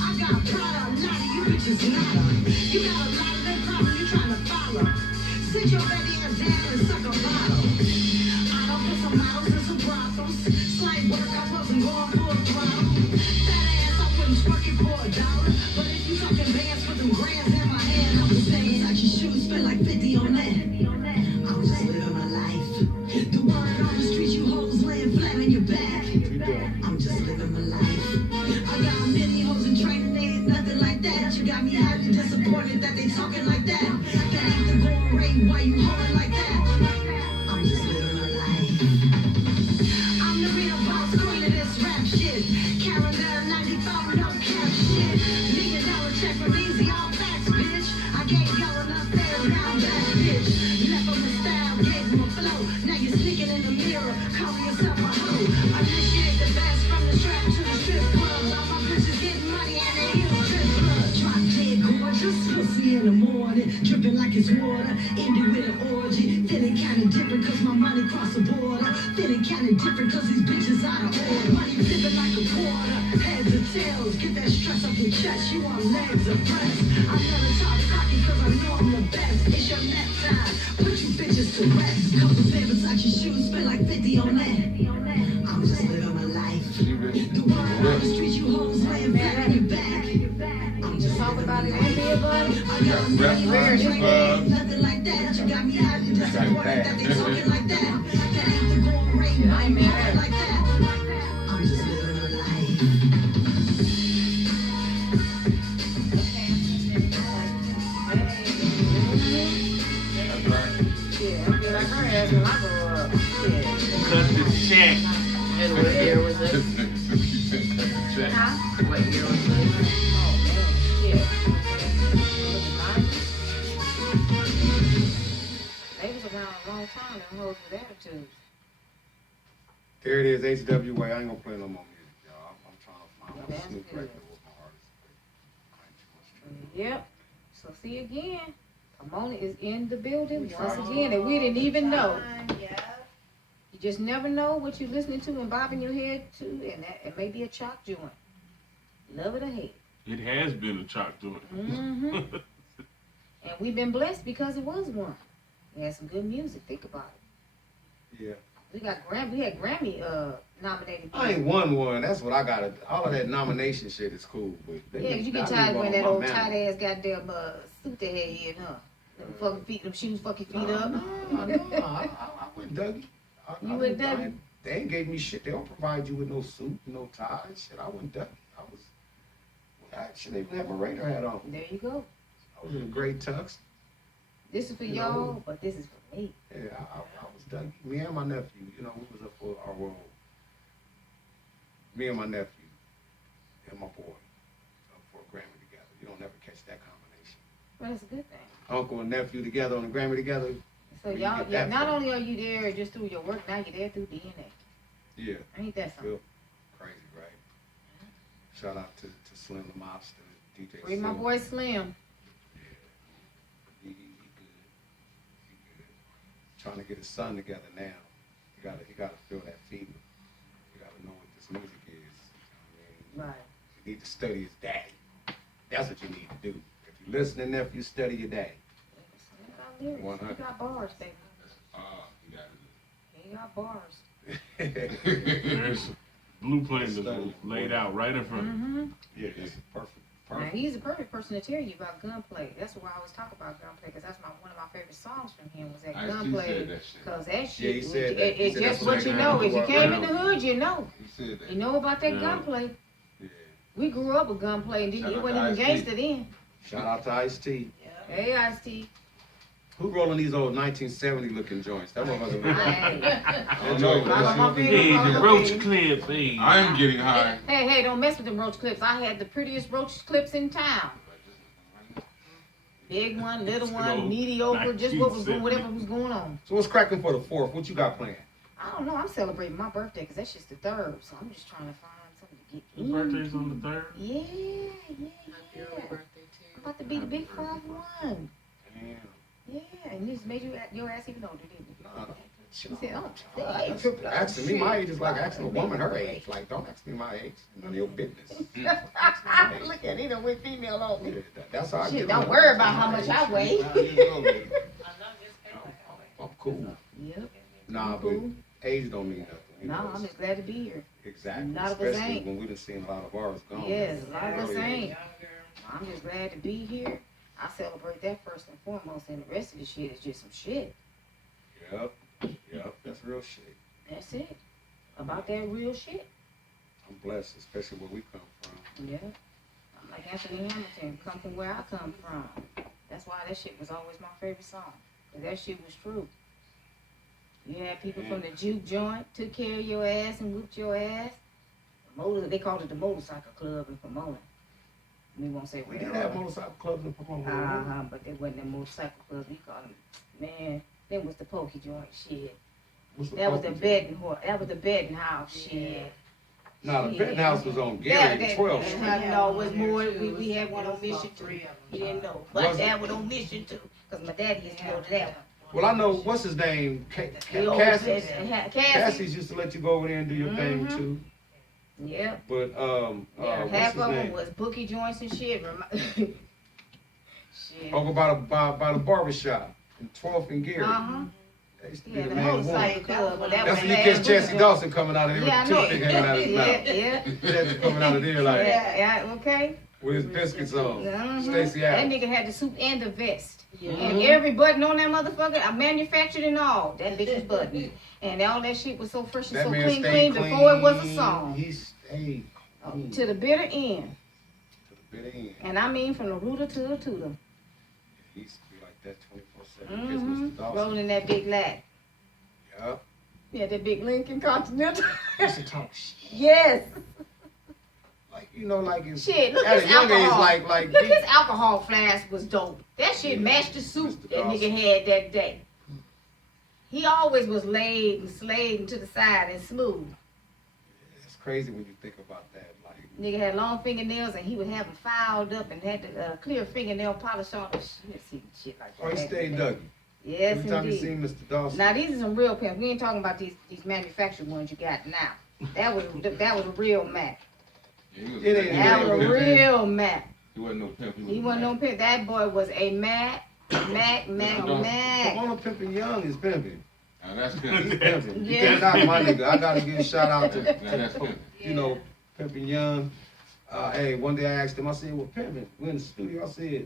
I got Prada, a lot of you bitches nada. You got a lot of them problems you trying to follow. Sit your baby ass down and suck a bottle. I don't put some models in some brothels. Slight work, I wasn't going for a throttle. Fat ass, I wouldn't twerk it for $1. But if you talking bands with them grands in my hand, I'm just saying like your shoes spend like 50 on that. I'm just living my life. The word on the street, you hoes laying flat on your back. I'm just living my life. I got many hoes in training, they ain't nothing like that. You got me highly disappointed that they talking like that. That ain't the going rate, why you holding like that? I'm just living my life. I'm the real boss queen of this rap shit. Karen Bear 94, no cap shit. $1 million check from Easy, all facts, bitch. I gave y'all enough there, now back, bitch. Left them with style, gave them a flow. Now you're sneaking in the mirror, calling yourself a hoe. Initiate the best from the trap to the strip clubs. All my bitches getting money and they heels drip blood. Drop dead gorgeous, pussy in the morning, dripping like it's water. Ended with an orgy, feeling kinda different cause my money crossed the border. Feeling kinda different cause these bitches out of order. Money flipping like a quarter, heads or tails. Get that stress off your chest, you want legs or breasts. I never talk cocky cause I know I'm the best. It's your next time, put you bitches to rest. Couple favorites out your shoes, spend like 50 on that. I'm just living my life. The word on the street, you hoes laying flat on your back. I'm just Talk about it and be a buddy. I got money, restaurants, nothing like that. You got me highly disappointed that they talking like that. That ain't the going rate, I ain't going like that. I'm just living my life. That's right. Yeah, I feel like her ass when I grow up. Yeah. Cut the check. And what year was This it? nigga said he said cut the check. Huh? What year was it? Oh, man. Yeah. They was around wrong time, them hoes with attitudes. There it is, HWA. I ain't gonna play no more music, y'all. I'm trying to find Well, a that's Snoop good. record with my artist. I ain't too much trouble. Yep. So see again, Pomona is in the building We once tried. again, and we didn't even know. Yeah. You just never know what you're listening to and bobbing your head to, and that it may be a chalk joint. Love it or hate. It has been a chalk joint. Mm-hmm. And we've been blessed because it was one. We had some good music. Think about it. Yeah. We had Grammy nominated. I ain't won one. That's what I gotta. All of that nomination shit is cool, but Yeah, 'cause you get I tired of leave wearing all that my old manners. tight ass goddamn suit they had in, huh? Them fucking feet, them shoes fucking feet up. No, I went Dougie. You went Dougie? They ain't gave me shit. They don't provide you with no suit, no tie, shit. I went Dougie. I shouldn't even have my radar hat on. There you go. I was in a gray tux. This is for You y'all, know. but this is for me. Yeah, I was Dougie. Me and my nephew, we was up for our role. Me and my nephew and my boy up for a Grammy together. You don't never catch that combination. Well, that's a good thing. Uncle and nephew together on the Grammy together. So Where you y'all, get yeah, that not from? only are you there just through your work, now you're there through DNA. Yeah, Ain't that something? feel crazy, right? Shout out to Slim the Mobster, DJ Bring my Slim. boy Slim. He good. He good. Trying to get his son together now. He gotta feel that fever. You gotta know what this music is. You know what I mean? Right. You need to study his daddy. That's what you need to do. If you listening, nephew, study your daddy. Slim got lyrics. 100. He got bars, baby. You got He got bars. There's blueprint is laid out right in front of you. Mm-hmm. Yeah, it's perfect. Now, Perfect. he's the perfect person to tell you about Gunplay. That's why I always talk about Gunplay, because that's one of my favorite songs from him was that Ice-T Gunplay. said that shit. Because that Yeah, shit, he said that. He it's said just that's what what you they know. do If you right came now. in the hood, you know. He said that. You know about that Yeah. Gunplay. Yeah. We grew up with Gunplay, and Shout it out wasn't to even Ice-T. gangster then. Shout out to Ice-T. Hey, Ice-T. Who rolling these old 1970 looking joints? That motherfucker. Hey, I know. my Hey, favorite the song. roach clip, hey. I'm getting high. Hey, don't mess with them roach clips. I had the prettiest roach clips in town. Big one, little Good one, old mediocre, just what was going, 1970. whatever was going on. So what's cracking for the 4th? What you got planned? I don't know. I'm celebrating my birthday because that's just the 3rd, so I'm just trying to find something to get His in. birthday's on the 3rd. Yeah. Happy early birthday I'm too. about to be the big 5-1. Damn. Yeah, and this made your ass even older, didn't it? Nah, She said, oh, that's- triple asking me my age is like asking a woman her age. Like, don't ask me my age. None of your business. Ask me my age. Look at it, with female on Yeah, me. that's how I Shit, get don't along. worry about how much I weigh. I'm cool. Yep. Nah, but Cool. age don't mean nothing. You No, know, I'm just glad to be here. exactly. Not of us Especially ain't. when we done seen a lot of ours gone. Yes, a lot of us Hell yeah. ain't. I'm just glad to be here. I celebrate that first and foremost, and the rest of the shit is just some shit. Yep. Yep. That's real shit. That's it. About that real shit. I'm blessed, especially where we come from. Yeah. I'm like Anthony Hamilton, come from where I come from. That's why that shit was always my favorite song. 'Cause that shit was true. You had people from the juke joint, took care of your ass and whooped your ass. They called it the motorcycle club in Pomona. We won't say We where did it have was. motorcycle clubs in Pomona. But they wasn't the motorcycle clubs. We called them, man, that was the pokey joint shit. What's the That was the Pokey bedding horse. That was the bedding house shit. Nah, the betting house was on Yeah, Gary, 12th Street. No, it was more. We had one on Mission too. He didn't know, but Was it? that was on Mission too, cause my daddy used to go to that one. Well, I know, what's his name? The old Cassie's? Cassie. Cassie's used to let you go over there and do your thing Mhm. too. Yep. But, Yeah, what's half his of them name? was bookie joints and shit. Shit. Over by the barber shop in 12th and Gary. Uh-huh. They used to be Yeah, the the main motorcycle one. club. But that That's was when you the catch last Jesse bookie Dawson coming out of there Yeah, I with a know. toothpick hanging out of his mouth. Yeah, Jesse coming out of there like, yeah, okay. with his biscuits on. Mhm. Stacey That Adams. nigga had the suit and the vest. Yeah. And every button on that motherfucker, I manufactured and all. That bitch was button. And all that shit was so fresh and That so man clean stayed before it was a song. He stayed clean To the bitter end. to the bitter end. And I mean from the rooter to the tutor. He used to be like that 24/7. Kiss Mm-hmm. Mr. Dawson. Rolling that big lat. Yup. Yeah, that big Lincoln Continental. Used to talk shit. Yes. Like, you know, like it's, Shit, look at his a young age, alcohol. like Look, his alcohol flask was dope. That shit Yeah. matched the suit Mr. that Dawson. nigga had that day. He always was laid and slayed to the side and smooth. It's crazy when you think about that. Like, Nigga had long fingernails and he would have them filed up and had the clear fingernail polish on. Shit like that. oh, he stayed Dougie. Yes, Every time you indeed. seen Mr. Dawson. Now these are some real pimps. We ain't talking about these manufactured ones you got now. That was a real Mac. Yeah, he was It ain't That was a real Mac. He wasn't no pimp. He wasn't no pimp. That boy was a Mac. Come on, Pimpin' Young is pimping. Now that's He's pimping. pimping. Yeah. He's not my nigga. I gotta give a shout out to, Now that's pimping. you know, Pimpin' Young. Hey, one day I asked him, I said, well, Pimpin', we're in the studio, I said,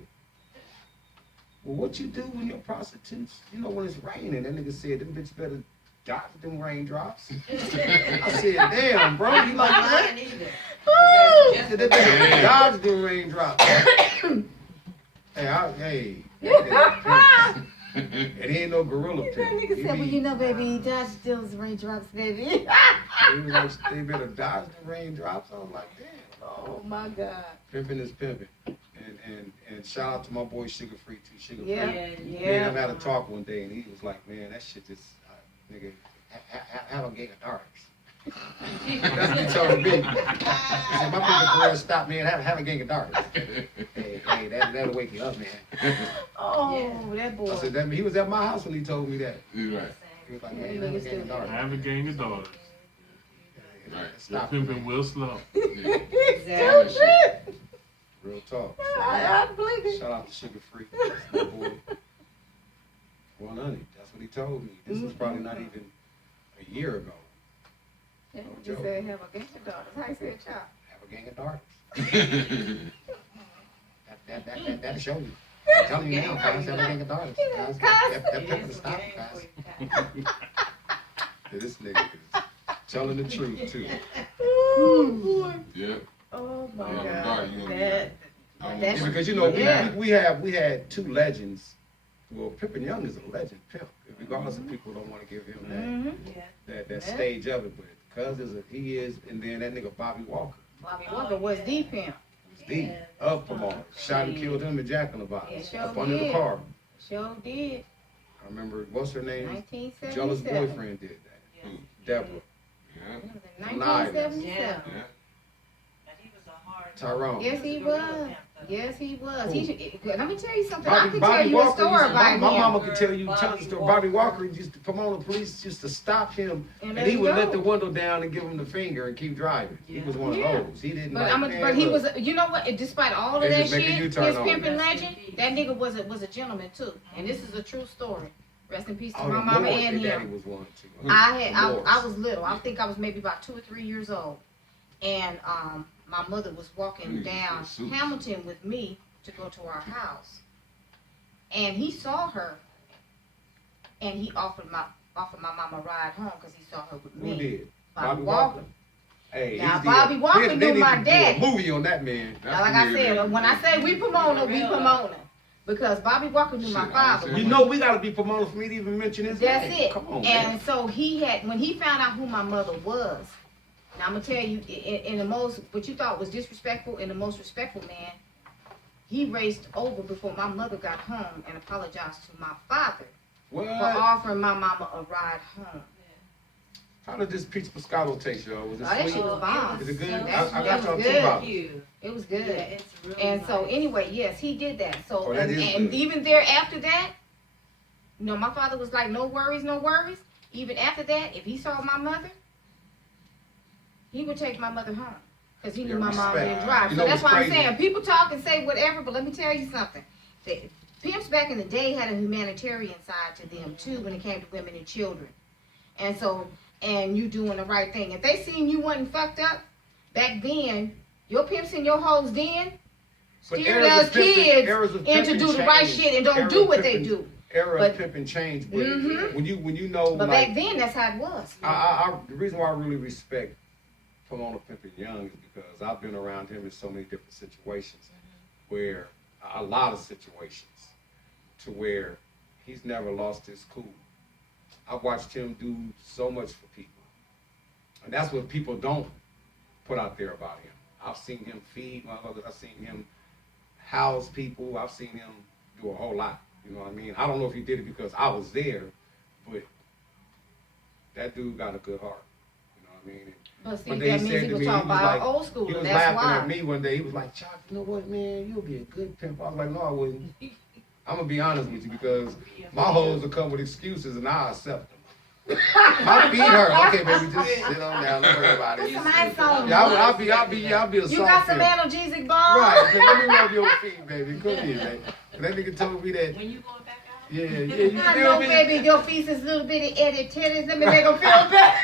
well, what you do when your prostitutes, you know, when it's raining? That nigga said, them bitches better dodge them raindrops. I said, damn, bro, you like that? Lying either. I said, they better dodge them raindrops. Hey, and he ain't no gorilla That pimp. nigga He said, well, be- you know, baby, dodge those raindrops, baby. He was like, they better dodge the raindrops. I was like, damn. Oh my God. Pimping is pimping. And shout out to my boy Sugar Free too. Sugar Yeah. Free. Me and Yeah. him had a talk one day, and he was like, man, that shit just, nigga, have a gang of darks. That's what he told me. He said, my pimping career stopped, man. Have a gang of darks. Hey, that'll wake you up, man. Oh, that boy. I said, that, he was at my house when he told me that. He's right. He was like, Yeah, man, nigga have a gang still- of darks. I have a gang of daughters. Right. Your Stop it, pimping man. will slow. Yeah. Exactly. Real talk. I believe it. Shout out to Sugar Free. That's my boy. 100. That's what he told me. This was probably not even a year ago. Yeah, No he joke. said, have a gang of daughters. How you say it, child? Have a gang of darks. That'll show you. I'm telling you now, guys, have a gang of darks. Guys, that pepper to stop, guys. Yeah, this nigga is telling the truth, too. Oh, boy. Yeah. Oh, my Yeah, God. dark, you gonna be That, Don't That's- Yeah, because, you know, Yeah. we had two legends. Well, Pimpin' Young is a legend pimp, regardless of people don't want to give him mm-hmm. that Yeah. stage of it. But because he is, and then that nigga Bobby Walker. Bobby Walker was the pimp. The up promoter. Shot and killed him and Jack in the Box. Yeah, sure up under the did. car. Sure did. I remember, what's her name? 1977. Jealous boyfriend did that. Deborah. Yeah. It was in 1977. Yeah. But he was a hard. Tyrone. Yes, he was. Yes, he was. Let me tell you something. I Bobby, can Bobby tell you Walker a story used to, about him. my mama could tell you Bobby the story. Walker. Bobby Walker used to, Pomona police used to stop him, and let he him would go. let the window down and give him the finger and keep driving. He was one of Yeah. those. He didn't. But, like, man, but he look. was, you know what? Despite all of They that just make a shit, U-turn his on him. pimping legend, that nigga was a gentleman too. And this is a true story. Rest in peace to Oh, my the mama Lord, and their daddy him. was one too. I Lords. was little. I think I was maybe about 2 or 3 years old, and my mother was walking down Hamilton with me to go to our house, and he saw her, and he offered my mama a ride home because he saw her with Who me. did? Bobby Walker. Hey, Now, he's the- Bobby Walker they knew need my to do daddy. a movie on that man. Now, like I said, when I say we Pomona, we Pomona. Because Bobby Walker knew my Shit, I father. was You know we gotta be Pomona for me to even mention his That's name. it. Come on, And man. so when he found out who my mother was, now I'm gonna tell you, in the most, what you thought was disrespectful, in the most respectful man, he raced over before my mother got home and apologized to my father for What? offering my mama a ride home. How did this pizza pescado taste, y'all? Was it Oh, that sweet? shit was bomb. Is it good? That I got was y'all two good. bottles. It was good. Yeah, it's really And so nice. anyway, yes, he did that. So Oh, that and, is and good. even there after that, you know, my father was like, no worries, no worries. Even after that, if he saw my mother, he would take my mother home because he knew Yeah, my mom respect. didn't drive. You So know that's what's why I'm crazy? saying people talk and say whatever, but let me tell you something. The pimps back in the day had a humanitarian side to them too when it came to women and children. And so, and you doing the right thing. If they seen you wasn't fucked up back then, your pimps and your hoes then But steer eras those of pimping- kids eras of and to pimping do the right changed. shit and don't Era do of what they pimping- do. Era But- of pimping changed, but Mhm. when you know, But like, back then, that's how it was. the reason why I really respect Pomona Pimpin' Young is because I've been around him in so many different situations, where a lot of situations, to where he's never lost his cool. I've watched him do so much for people, and that's what people don't put out there about him. I've seen him feed motherfuckers. I've seen him house people. I've seen him do a whole lot. You know what I mean? I don't know if he did it because I was there, but that dude got a good heart. You know what I mean? But see, But that then he means said he to was me, talking he was about like- old school. He was That's laughing why. at me one day. He was like, "Chuck, you know what, man? You'll be a good pimp." I was like, "No, I wouldn't." I'm gonna be honest with you because my hoes will come with excuses and I accept them. My feet hurt. Okay, baby, just sit on down. Don't worry about Put it. some ice on. Yeah, I'll be a You got soft some pimp. analgesic balm? Right, so let me rub your feet, baby. Come here, baby. That nigga told me that. When you going back out? Yeah, you I feel know, me? baby, your feet is little bitty Eddie titties. Let me make them feel better.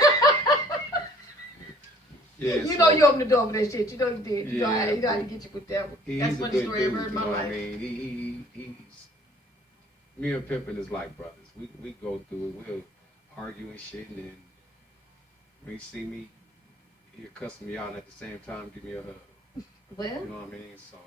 Yeah, You so know you opened the door for that shit. You know you did. You know how Yeah. you know how to get you with that one. he's That's a funny good story dude, I've heard in you my know what I life. mean? He's me and Pimpin is like brothers. We go through it. We'll argue and shit, and then when he see me, he'll cuss me out and at the same time give me a hug. Well, You know what I mean? So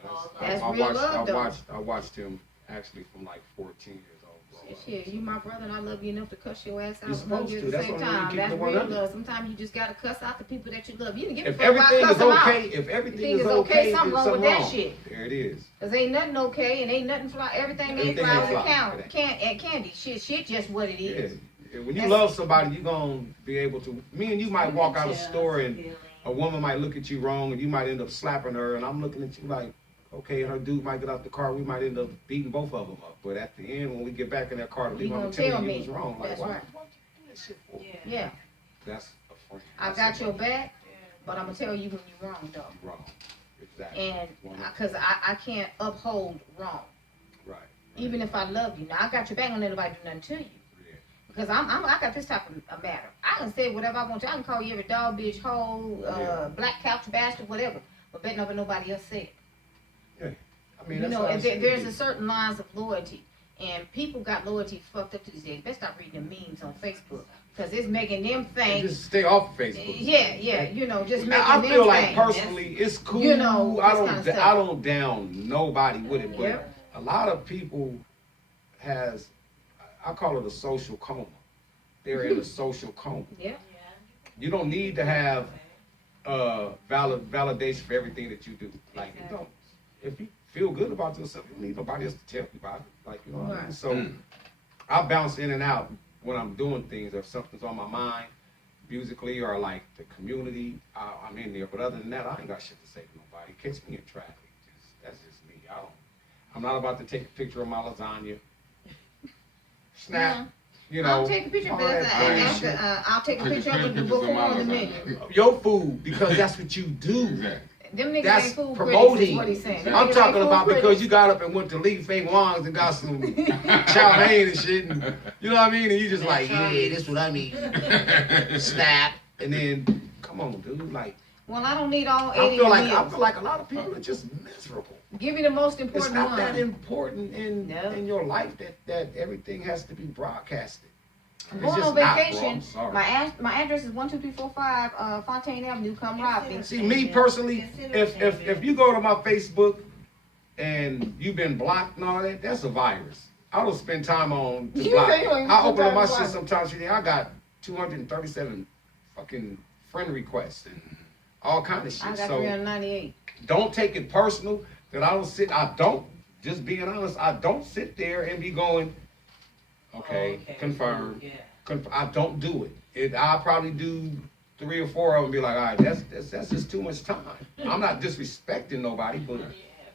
That's I real love, though. I watched him actually from like 14 years old. Grow up. shit, you my brother and I love you enough to cuss your ass out You're and hug supposed you to. at the That's same what I mean. time. Keep That's the real 100. love. Sometimes you just gotta cuss out the people that you love. You can give If a fuck about everything is cussing them okay, out. if everything think is it's okay, okay, something then wrong with something that wrong. shit. There it is. Cause ain't nothing okay and ain't nothing fly. Everything ain't Everything flowers ain't and flowers. candy. Shit just what it Yeah. is. And when you That's- love somebody, you're gonna be able to. Me and you might walk out of a store and a woman might look at you wrong, and you might end up slapping her, and I'm looking at you like, okay, and her dude might get out the car, we might end up beating both of them up. But at the end, when we get back in that car to You leave, I'm gonna gonna tell tell you me. was wrong. Like, That's why, right. why'd you do that shit for? Yeah, That's a friend. I That's got a your friend. back, but I'm gonna tell you when you're wrong, though. You're wrong. Exactly. And One- cause I can't uphold wrong, right. even if I love you. Now I got your back, I don't let nobody do nothing to you. Yeah. Because I got this type of matter. I can say whatever I want to. I can call you every dog, bitch, hoe, Yeah. black couch bastard, whatever. But bet never nobody else say it. I mean, You that's know, how it and should there's be. a certain lines of loyalty. And people got loyalty fucked up to these days. Better stop reading the memes on Facebook. Because it's making them think. Just stay off of Facebook. Yeah, you know, just making I them feel like think. personally, it's cool. You know, I this don't, kinda stuff. I don't down nobody with it, but Yep. a lot of people has, I call it a social coma. They're in a social coma. Yeah. You don't need to have validation for everything that you do. Like, you don't. If you feel good about yourself, you don't need nobody else to tell you about it. Like, you know what I mean? Right. So I bounce in and out when I'm doing things. If something's on my mind, musically or like the community, I'm in there. But other than that, I ain't got shit to say to nobody. Catch me in traffic. That's just me. I'm not about to take a picture of my lasagna. Snap. Yeah. You know, I'll take a picture of all it. that After, bullshit. I'll take a Take picture of it pictures before of my on the lasagna. menu. Your food, because that's what you do. Exactly. Them niggas That's ain't food promoting. critics, is what he's saying. Them I'm niggas talking ain't about food because critics. you got up and went to Lee Fei Wong's and got some chow mein and shit, and you know what I mean? And you just like, yeah, this what I mean. Snap. And then, come on, dude. Like, Well, I don't need all 80 I feel like meals. a lot of people are just miserable. Give me the most It's important not one. that important No. in your life that everything has to be broadcasted. I'm It's going just on not, bro. vacation. I'm sorry. My address is 12345 Fontaine Avenue. Come rob me. See, me personally, if you go to my Facebook and you've been blocked and all that, that's a virus. I don't spend time on the You block. say you don't even I spend open up time my on shit block. sometimes. I got 237 fucking friend requests and all kind of shit. I got So 398. don't take it personal that I don't sit. I don't. Just being honest, I don't sit there and be going, okay, confirm. Yeah. I don't do it. I'll probably do 3 or 4 of them and be like, all right, that's just too much time. I'm not disrespecting nobody, but Yeah,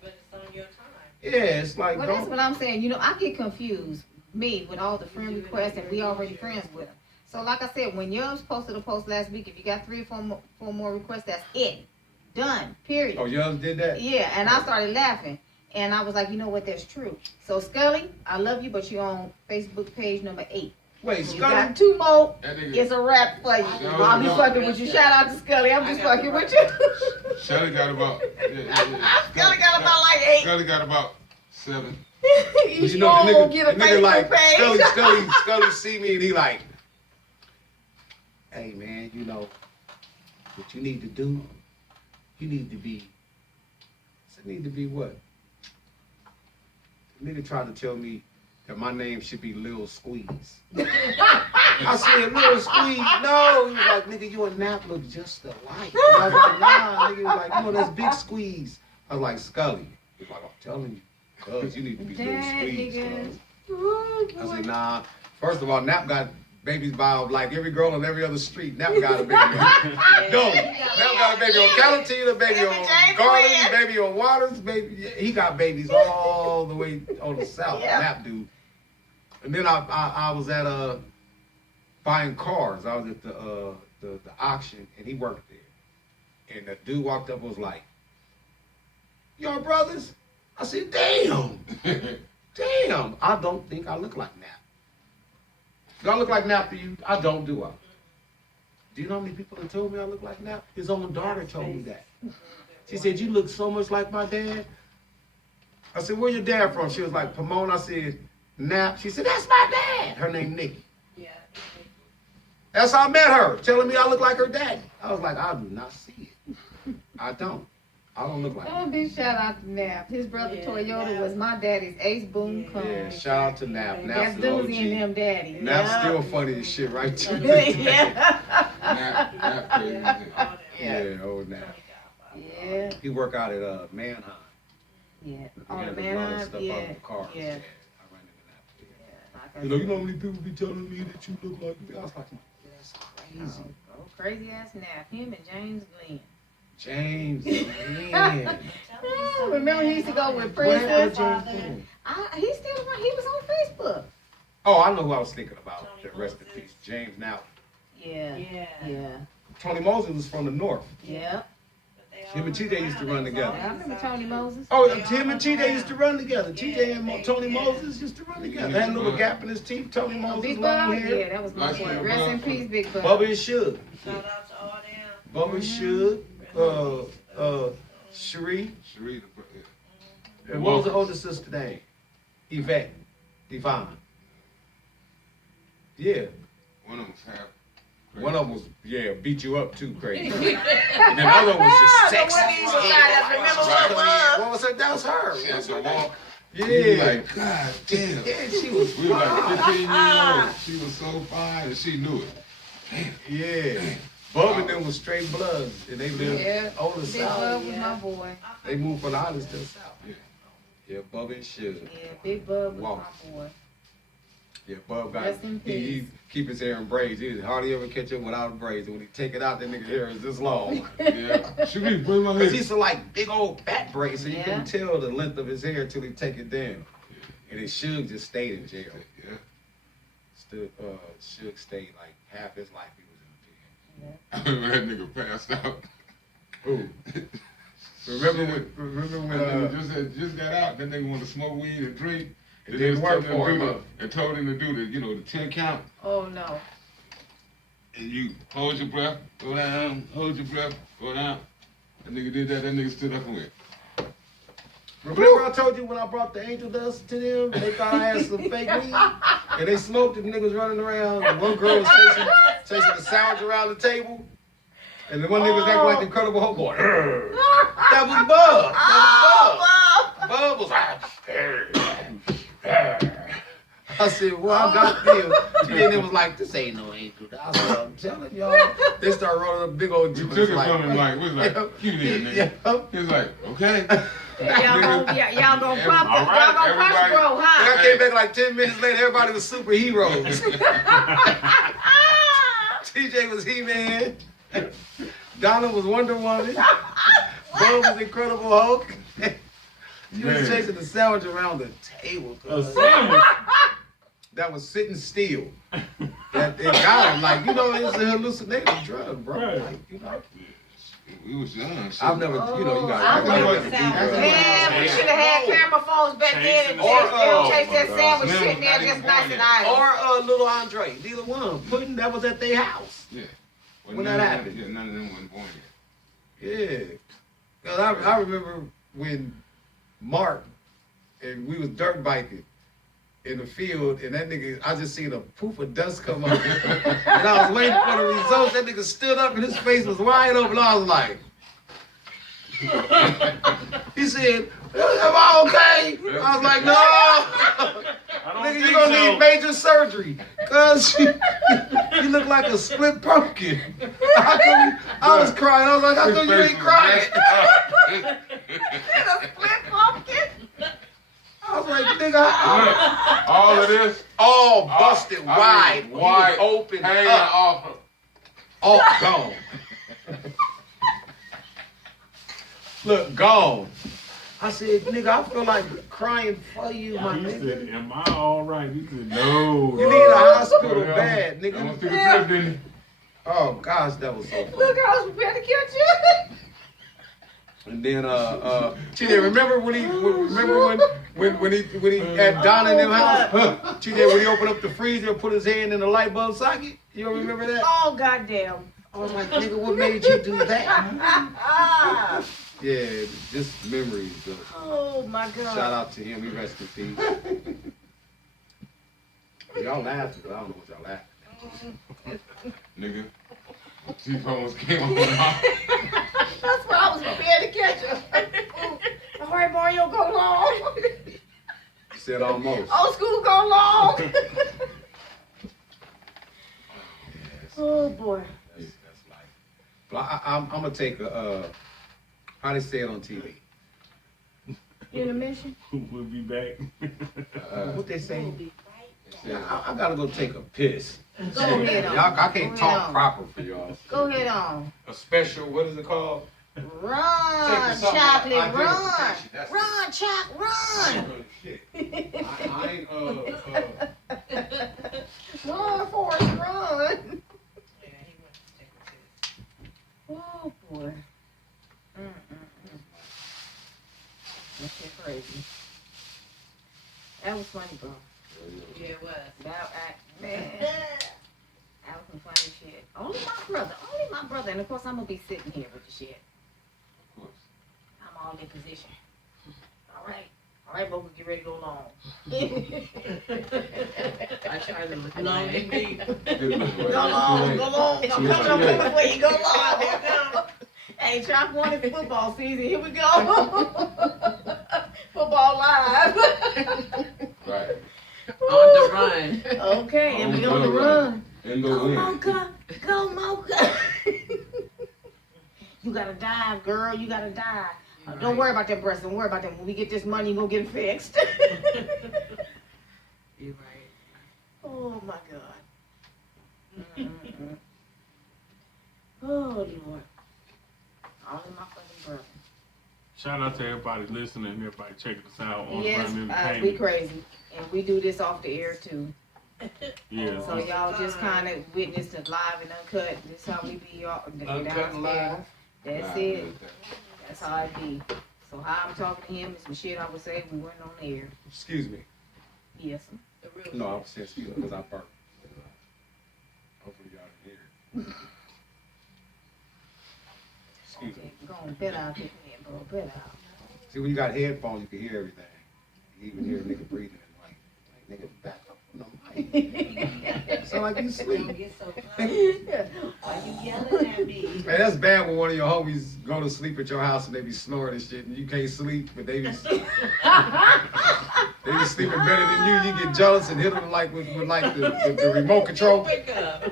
but it's on your time. yeah, it's like, Well, that's don't, what I'm saying. You know, I get confused, me, with all the friend requests, and we already friends with them. So, like I said, when yours posted a post last week, if you got 3 or 4 more requests, that's it. Done. Period. oh, yours did that? Yeah, and I started laughing. And I was like, you know what, that's true. So, Scully, I love you, but you're on Facebook page number 8. Wait, You Scully? got 2 more. That nigga, It's a wrap for you. No, I'll be no. fucking with you. Shout out to Scully. I'm just fucking with you. Shelly got about. Scully got about like 8. Scully got about 7. Each You know, one the will nigga, get a the nigga like, Facebook page. Scully see me and he like, hey man, you know, what you need to do, you need to be, I need to be what? The nigga tried to tell me that my name should be Lil Squeeze. I said, Lil Squeeze, no. He was like, nigga, you and Nap look just alike. And I was like, nah, nigga. He was like, you know, that's Big Squeeze. I was like, Scully. He was like, I'm telling you, cuz you need to be Lil That Squeeze, nigga. cuz. Ooh, I boy. said, nah. First of all, Nap got babies by like every girl on every other street. Nap got a baby. No, Nap got a baby on Calatina, baby on Garland, baby on Waters, baby. He got babies all the way on the south. Nap dude. And then I was at buying cars. I was at the auction, and he worked there. And the dude walked up and was like, "Your brothers?" I said, "Damn, damn. I don't think I look like Nap. Do I look like Nap to you? I don't, do I? Do you know how many people have told me I look like Nap? His own daughter told me that. She said, you look so much like my dad." I said, "Where your dad from?" She was like, "Pomona." I said, "Nap." She said, "That's my dad." Her name Nikki. Yeah. That's how I met her, telling me I look like her daddy. I was like, I do not see it. I don't. I don't look like Oh, him. big shout out to Nap. His brother Yeah, Toyota Nap. was my daddy's Ace Boom Cone. Yeah, shout out to Nap. That's Nap's the Doozy and OG. them daddy. Nap's still funny as shit, right? too. Yeah. Nap crazy. Yeah, old Nap. Yeah. He work out at Manheim. Yeah. He Oh, had the to run man, stuff out yeah. of the cars. Yeah. I ran into Nap. Like I You know said. how many people be telling me that you look like me? I was like, that's crazy. Oh, crazy ass Nap. Him and James Glenn. James, man. Oh, remember he used to go with What happened Princess? to James Glenn? He still around. He was on Facebook. Oh, I know who I was thinking about. The rest in peace. James Now. Yeah. Yeah. Yeah. Tony Moses was from the north. Yeah. Him and TJ used to run together. I remember Tony Moses. Oh, him and TJ used to run together. TJ and Tony Moses used to run together. Had a little gap in his teeth. Tony Moses, Big long Bub? hair. Yeah, that was my Nice boy. little Rest in Bub. peace, Big Bub. Bubba and Suge. Shout out to all them. Bubba and Suge. Cherie. Sheree, And what was the older sister name? Yvette. Divine. Yeah. one of them was half. Crazy. One of them was, beat you up too crazy. And then the other one was just sexy. What was her? That was her. She had to walk. Yeah. We was like, God damn. Yeah, she was We were like fine. 15 years old. She was so fine and she knew it. Yeah. Bub and them was straight bloods, and they lived Yeah. on the Big south. Bub was my boy. They moved from the islands to the south. Yeah. Yeah, Bub and Suge. Yeah, Big Bub was Wow. my boy. Yeah, Bub got, Rest in he peace. keep his hair in braids. He hardly ever catch him without braids. And when he take it out, that nigga hair is this long. Yeah. Sheree, bring my Cause he head. used to like big old fat braids, so you Yeah. couldn't tell the length of his hair until he take it down. And then Suge just stayed in jail. Yeah. Suge stayed like half his life he was I remember that nigga passed out. in jail. Who? Remember when That nigga just got out. That nigga wanted to smoke weed and drink. It didn't work for him, huh? And told him to do the 10 count. Oh no. And you hold your breath, go down, hold your breath, go down. That nigga did that nigga stood up and went. Remember I told you when I brought the angel dust to them, they thought I had some fake weed, and they smoked it, and niggas running around, and one girl was chasing the sandwich around the table, and the one nigga was acting like the Incredible Hulk going, "Arr." That was Bub. Bub was like, "Arr, arr." I said, well, I got them. And it was like, this ain't no angel dust. I said, I'm telling y'all. They started rolling up big old You juice. took it from him like, was like, give me that nigga. Yeah. He was like, okay. Y'all gonna pump, All y'all right, gonna punch everybody- bro, And huh? I came back like 10 minutes later, everybody was superheroes. TJ was He-Man. Donna was Wonder Woman. Bub was Incredible Hulk. You was Man. chasing the sandwich around the table. A cuz. sandwich. That was sitting still. That it got him. Like, it's a hallucinating drug, bro. Right. Like, We was young. So I've never, you got I to like do the sound. drugs. Man, we should have had camera phones back then and Chasing the chase that sandwich Slim sitting there not just even nice born and yet. idle. Or Little Andre, neither one. Pudding, that was at their house. Yeah. When that happened. Yeah, none of them wasn't born yet. Yeah. Cause I remember when Mark and we was dirt biking in the field, and that nigga, I just seen a poof of dust come up. And I was waiting for the results. That nigga stood up and his face was wide open. I was like, he said, am I okay? I was like, no. I don't Nigga, think you gonna so. need major surgery. Cause you look like a split pumpkin. I was crying. I was like, how His come you face ain't was crying? messed up. Split pumpkin. I was like, nigga, Look, all of this, all busted wide. He was open hanging up. off. Oh, gone. Look, gone. I said, nigga, I feel like crying for you, my He nigga. said, "Am I all right?" He said, "No." You need a hospital Yeah. bad, I went nigga. through the trip, didn't he? Oh gosh, that was so Look, funny. I was prepared to catch you. And then TJ, remember when he at Donna in them house? TJ, when he opened up the freezer and put his hand in the light bulb socket? You don't remember that? Oh, goddamn. I was like, nigga, what made you do that? Ah. Yeah, just memories. Though. Oh, my God. Shout out to him. He rest in peace. Y'all laughing, but I don't know what y'all laughing. Nigga. T-Bones came on the mouth. That's why I was prepared to catch you. All right, Mario, go long. He said almost. Old school, go long. Oh, boy. That's life. But I'm gonna take a how they say it on TV. Intermission? We'll be back. What they say? Yeah, I gotta go take a piss. Go ahead on. Y'all, I can't Go talk ahead on. proper for y'all. Go ahead on. A special, what is it called? Run, Take something chocolate, out. run. Identification, that's Run, Choc, run. Shit. I ain't Run, Forrest, run. Oh, boy. That shit crazy. That was funny, bro. Yeah, it was. Man. That was some funny shit. Only my brother. And of course, I'm going to be sitting here with the shit. Of course. I'm all in position. All right, Boca, get ready to go long. I tried to look at Long that. and deep. Go long, go long. I'm coming for you. Go long. Hey, Chalk wanted football season. Here we go. Football live. Right. On the run. Okay, and we on the run. And Go go in. Mocha. Go Mocha. You gotta dive, girl. You gotta dive. Don't worry about that breast. Don't worry about that. When we get this money, we'll get it fixed. You're right. Oh my God. Oh Lord. All in my fucking brother. Shout out to everybody listening, everybody checking us out on Yes, Prime we Entertainment. crazy. And we do this off the air too. Yeah. So y'all just kind of witnessed it live and uncut. This how we be y'all Uncut and live. That's it. That's how it be. So how I'm talking to him is some shit I would say we weren't on the air. Excuse me. Yes, sir. The real No, I'm saying excuse me because I burped. Hopefully y'all can hear it. Excuse me. Okay, go on, bet out this man, bro. Bet out. See, when you got headphones, you can hear everything. You even hear a nigga breathing. Like nigga, back up. No, sound like you Don't sleep. get so close. Why you yelling at me? Man, that's bad when one of your homies go to sleep at your house and they be snoring and shit, and you can't sleep, but they be sleeping better than you. You get jealous and hit them like with like the remote control. Wake up.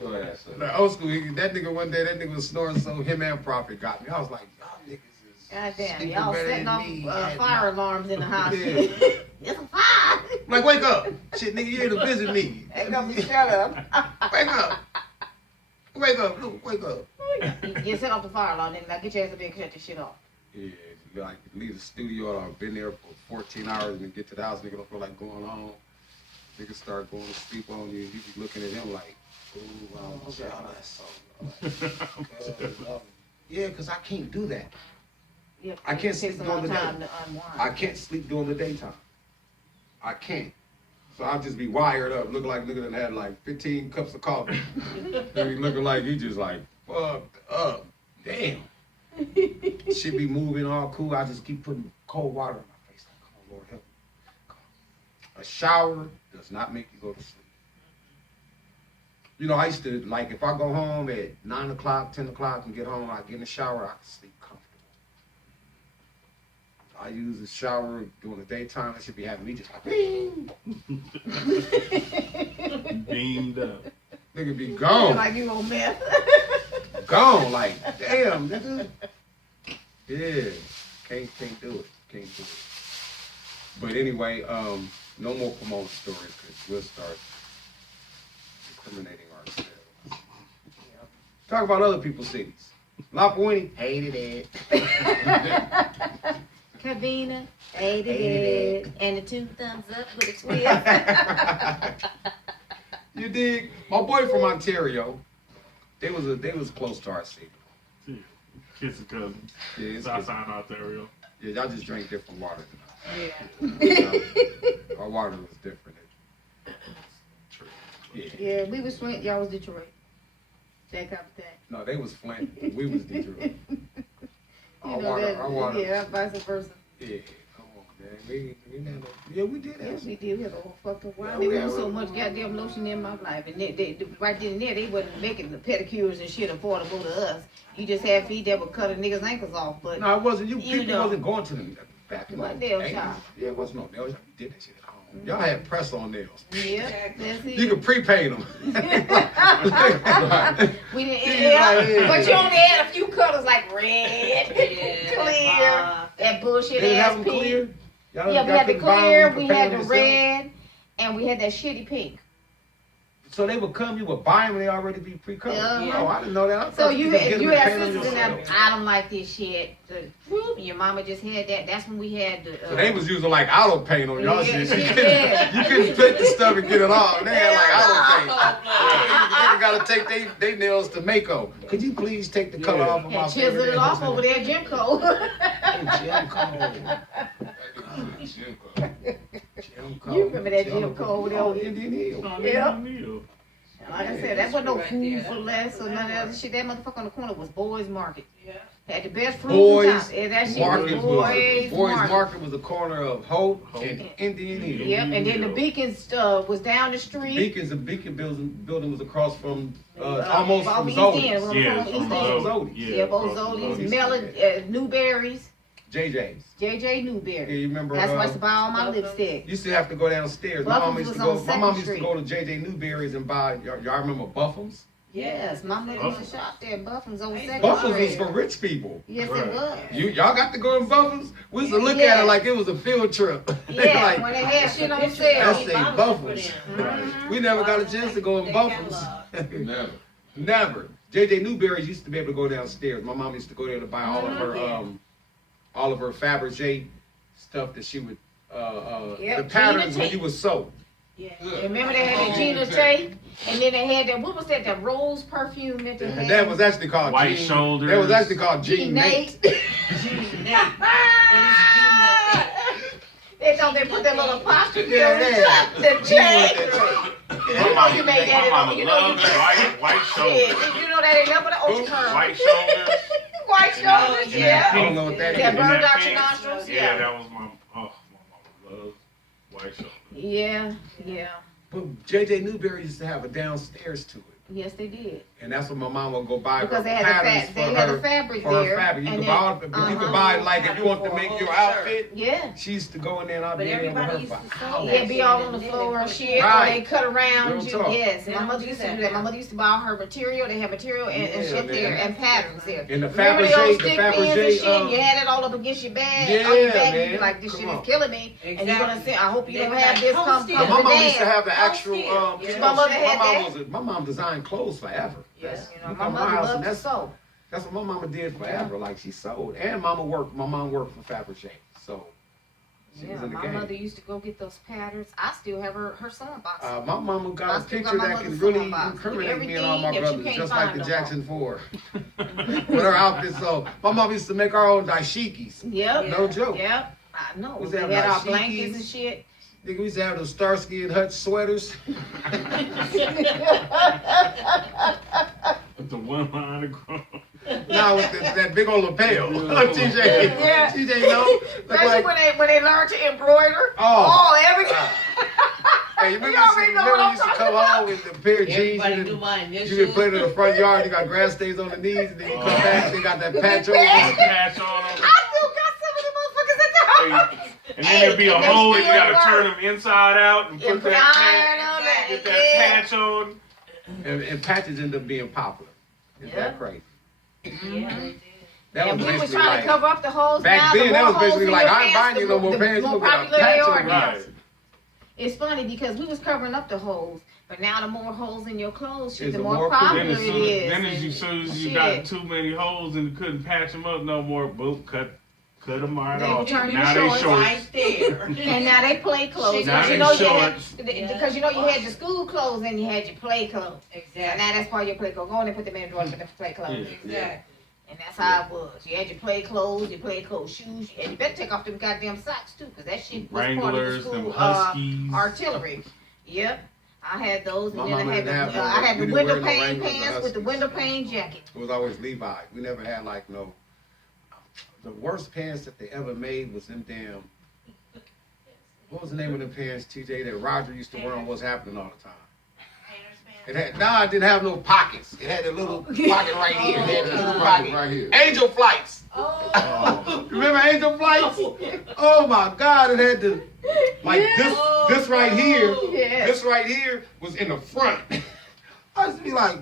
Go ahead, son. The old school, that nigga one day, that nigga was snoring, so him and Prophet got me. I was like, y'all niggas is Goddamn, sleeping y'all better setting than off me fire at night. alarms in the house. Yeah. It's a fire. I'm like, wake up. Shit, nigga, you here to visit me. Ain't gonna be shut up. Wake up. Wake up, Luke, wake up. You set off the fire alarm, then now get your ass up there and shut this shit off. Yeah, like leave the studio or I've been there for 14 hours and then get to the house, nigga don't feel like going home. Nigga start going to sleep on you. You be looking at him like, ooh, I'm jealous. Yeah, because I can't do that. Yeah, I can't it takes sleep a long during the time day. to unwind. I can't sleep during the daytime. I can't. So I'll just be wired up, looking like nigga that had like 15 cups of coffee. Then he looking like he just like fucked up. Damn. Shit be moving all cool. I just keep putting cold water in my face. Like, come on, Lord, help me. Come on. A shower does not make you go to sleep. You know, I used to, like, if I go home at 9 o'clock, 10 o'clock and get home, I get in the shower, I can sleep comfortable. I use the shower during the daytime. It should be having me just like, bing. Beamed up. Nigga be Feel gone. like you on meth. Gone. Like, damn, nigga. Yeah. Can't do it. Can't do it. But anyway, No more promoting stories because we'll start incriminating ourselves. Talk about other people's cities. Lapwini, hated it. Cavina, hated it. And the 2 thumbs up with a twist. You dig? My boy from Ontario, they was close to our city. Kiss a cousin. Yeah, it's Southside Ontario. yeah, y'all just drank different water than us. Yeah. Our water was different. Yeah. Yeah, we was Flint, y'all was Detroit. That kind of thing. No, they was Flint. We was Detroit. You know that, our water. yeah, vice versa. Yeah, come on, man. We did Yes, that. we did. We had a whole fucking Yeah, while. we There had was so a- much goddamn lotion in my life, and they right then and there, they wasn't making the pedicures and shit affordable to us. You just had feet that would cut a nigga's ankles off, but No, it wasn't. You People know. wasn't going to the back in What the nail 80s. shop? Yeah, it wasn't no nail shop. We did that shit at home. Y'all had press on nails. yeah, that's it. You could prepaint them. We didn't, Yeah, yeah, yeah. but you only had a few colors like red, Yeah, clear, that bullshit They didn't have ass them pink. clear. Y'all Yeah, we had the couldn't buy 'em, clear, you we could had paint the 'em yourself? red, and we had that shitty pink. So they would come, you would buy them, and they already be pre-colored. Uh-huh. Oh, I didn't know that. I So thought you could get had, them you and had paint 'em sisters in there, yourself. I don't like this shit. Your mama just had that. That's when we had the. So they was using like auto paint on y'all Yeah, shit. yeah. You couldn't pick the stuff and get it off. They had like auto paint. Oh, You gotta take they nails to Mako. Could you please take the color off of my And chiseled favorite it off nails? over there, Jim Cole. Jim Cole. Jim Cole. You remember that Jim Cole over there? Oh, Indian Hill. Yeah. Neil. Like I said, that wasn't no Right food there. for less or none of that other shit. That motherfucker on the corner was Boys Market. Yeah. Had the best fruit. Boys and top. Yeah, that shit Market was was Boys Market. Market was the corner of Hope Hope. and Indian Hill. Yep, and then the Beacons was down the street. Beacons, the Beacon building was across from almost Off from East Zodi's. End, Yeah, East from End. Zodi's. Yeah, both across Zoli's, from Zodi's. Melon, Newberries, JJ's. JJ Yeah, Newberry. you remember? That's why I used to buy all my Buffalo's. lipstick. Used to have to go downstairs. My Buffums mom used was to go. on My mom used Second to go to JJ Newberry's and buy. Y'all remember Buffums? Yes, my mother used to Buffums. shop there. Buffums on Second Buffums was Street. for rich people. Yes, Right. it was. Y'all got to go in Buffums. We used to look at Yeah. it like it was a field trip. Yeah, Like, when they had shit on That's sale. they Buffums. Mhm. We never got a chance to go in Buffums. Never. Never. JJ Newberry's used to be able to go downstairs. My mom used to go there to buy all of her Fabergé stuff that she would Yep, the patterns Gina when Tate. you was soaked. Yeah. Remember they had the Gina Tate, and then they had that. What was that? That rose perfume that they had. That was actually called White Jean, Shoulders. That was actually called Jean Jean Nate. Nate. What They thought they put that little apostrophe Yeah, on the yeah. top. The J. My mama, You make that my mama you know, loved white Shit, shoulders. you know that ain't nothing but an ocean curl. White shoulders. White shoulders, And yeah. I don't know what that That is. burned out pink. your nostrils, Yeah, yeah. that was my mama loved white shoulders. Yeah, yeah. But JJ Newberry used to have a downstairs to it. Yes, they did. And that's what my mom would go buy Because her they had patterns they had the for fabric her there. fabric. You and could then- buy, you could uh-huh. buy like if you want to make your outfit. Yeah. She used to go in there and I'd But be in there with everybody her used for to sew hours. that. It'd be all on the floor and shit, or Right. they cut around Real you. talk. Yes, They my don't mother do used to that do that. My now. mother used to buy all her material. They had material and Yeah, shit there man. and patterns there. And the Remember Fabergé- those the stick pins Fabergé, and shit? You had it all up against your bag, on your Yeah, back. man. You like this Come shit on. is killing me, and you're gonna Exactly. say, I hope you They don't were have like, this "Come come steal." But come my to mom used to dance. have the actual. Yeah. My mother had that. My mom designed clothes forever. Yeah, That's- you know, you my come to mother house loved and to that's sew. That's what my mama did forever. Like she sewed, and mama worked. My mom worked for Fabergé, so she Yeah, was in the my game. mother used to go get those patterns. I still have her sewing box. My mama got I a still got picture my that mother's can really sewing box. incriminate me and all my Everything that you brothers, can't just like find the no Jackson 4. With her outfit, so my mom used to make our own dashikis. Yep. No joke. Yep. I know. We We have had our dashikis. blankets and shit. Nigga, we used to have those Starsky and Hutch sweaters. With the one line across. Now with that big old lapel. Yeah. TJ, Yeah. TJ, know? Look Especially like, when they learn to embroider. Oh. Every. hey, you remember You already know what I'm used to talking come about. home with a pair of jeans Everybody and do my initials. you can put it in the front yard, you got grass stains on the knees, and then you come back, they got that patch over. patch. Patch on them. I still got some of the motherfuckers at the house. And then there'd be a and they hole and you still gotta work. turn them inside out and And put that iron patch, them get and that yeah. patch on. And patches end up being popular. Is Yeah. that crazy? Yeah, they did. That And was we was basically trying like, to cover up the holes. back now, then, the that more was basically holes in like, your I ain't pants, buying you no more pants, the you more gonna get a popular they patch are over now. Right. It's funny because we was covering up the holes, but now the more holes in your clothes, shit, Is the the more more popular Then it as soon, is. then and as soon as you shit. got too many holes and you couldn't patch them up no more, boom, cut them right They off. turn Now your they shorts. shorts. Right there. And now they play clothes. Now Because they you know you had, shorts. because you know you had your school clothes and you had your play clothes. So Exactly. now that's part of your play clothes. Go on and put them in the drawer for the play clothes. Yeah. Exactly. And that's how it was. You had your play clothes, your play clothes shoes, and you better take off them goddamn socks too, because that shit was part of the Wranglers, them school Huskies. artillery. Yep. I had those, My and then mama I had didn't have the, no- I had we the didn't window wear no pane Wranglers or pants with the Huskies. window pane jacket. It was always Levi. We never had like no. The worst pants that they ever made was them damn. What was the name of them pants, TJ, that Roger used to wear on What's Happening all the time? It had, it didn't have no pockets. It had a little pocket right here. It had a little pocket Right here. Angel Flights. Oh. Remember Angel Flights? Oh my God! It had the like this right here. Yeah. This right here was in the front. I used to be like,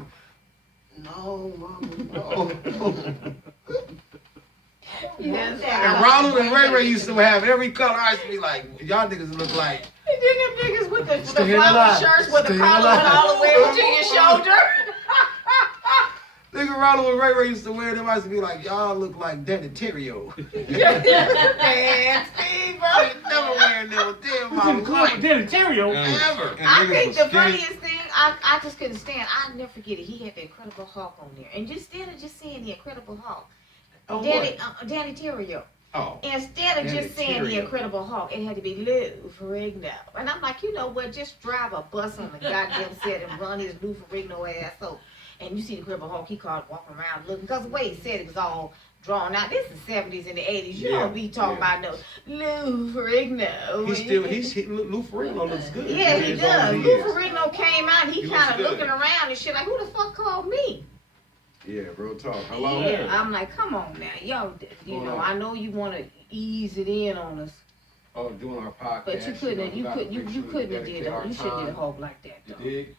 no, mama, no. Yes. And Ronald and Ray Ray used to have every color. I used to be like, y'all niggas look like. And then them niggas with the Staying flower alive. shirts with the Staying collar went alive. all the way up to your shoulder. Nigga Ronald and Ray Ray used to wear them. I used to be like, y'all look like Danny Terrio. Man, Steve, I ain't never wearing them a day in my life. Danny Terrio. Ever. And I niggas think was the skinny. funniest thing, I just couldn't stand. I'll never forget it. He had the Incredible Hulk on there, and instead of just saying the Incredible Hulk, Oh, Danny Terrio. Oh. Instead of Danny just saying the Terrio. Incredible Hulk, it had to be Lou Ferrigno. And I'm like, you know what? Just drive a bus on the goddamn set and run his Lou Ferrigno ass so. And you see the Incredible Hulk, he called walking around looking, because the way he said it was all drawn out. This is the 70s and the 80s. You Yeah, don't be talking yeah. about no Lou Ferrigno. Lou Ferrigno looks good. Yeah, he He's older does. than Lou is. Ferrigno came out and he He kind looks of good. looking around and shit like, who the fuck called me? Yeah, real talk. Hello. Yeah, I'm like, come on now, y'all. You Hold know, on. I know you want to ease it in on us, Oh, doing our podcast. but you couldn't. You gotta couldn't. You make sure we couldn't have dedicate did our it. You shouldn't time. did a Hulk like that You though. dig?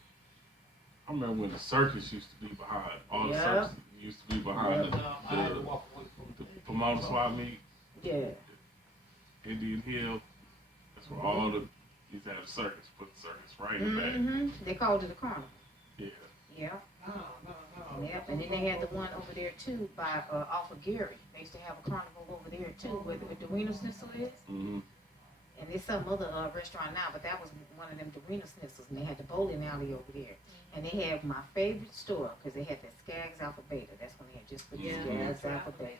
I remember when the circus used to be behind. All the Yeah. circus used to be behind I had to walk away from the Pomona Swap Meet, Yeah. Indian Hill. That's where all the used to have the circus. Put the circus right in the back. Mm-hmm. They called it a carnival. Yeah. Yeah. Yep. And then they had the one over there too by off of Gary. They used to have a carnival over there too, where the Wiener Schnitzel is. Mm-hmm. And there's some other restaurant now, but that was one of them Wiener Schnitzels, and they had the bowling alley over there. And they had my favorite store, because they had that Skaggs Alpha Beta. That's when they had just put the Skaggs Alpha Beta.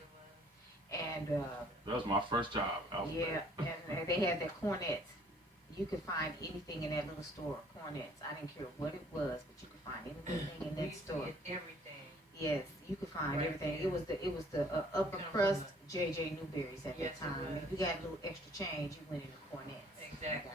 And, That was my first job. yeah, and they had their cornets. You could find anything in that little store, cornets. I didn't care what it was, but you could find anything in that store. Everything. Yes, you could find Right. everything. It was the upper crust JJ Newberries at Yes, that time. it was. If you got a little extra change, you went in the cornets. Exactly.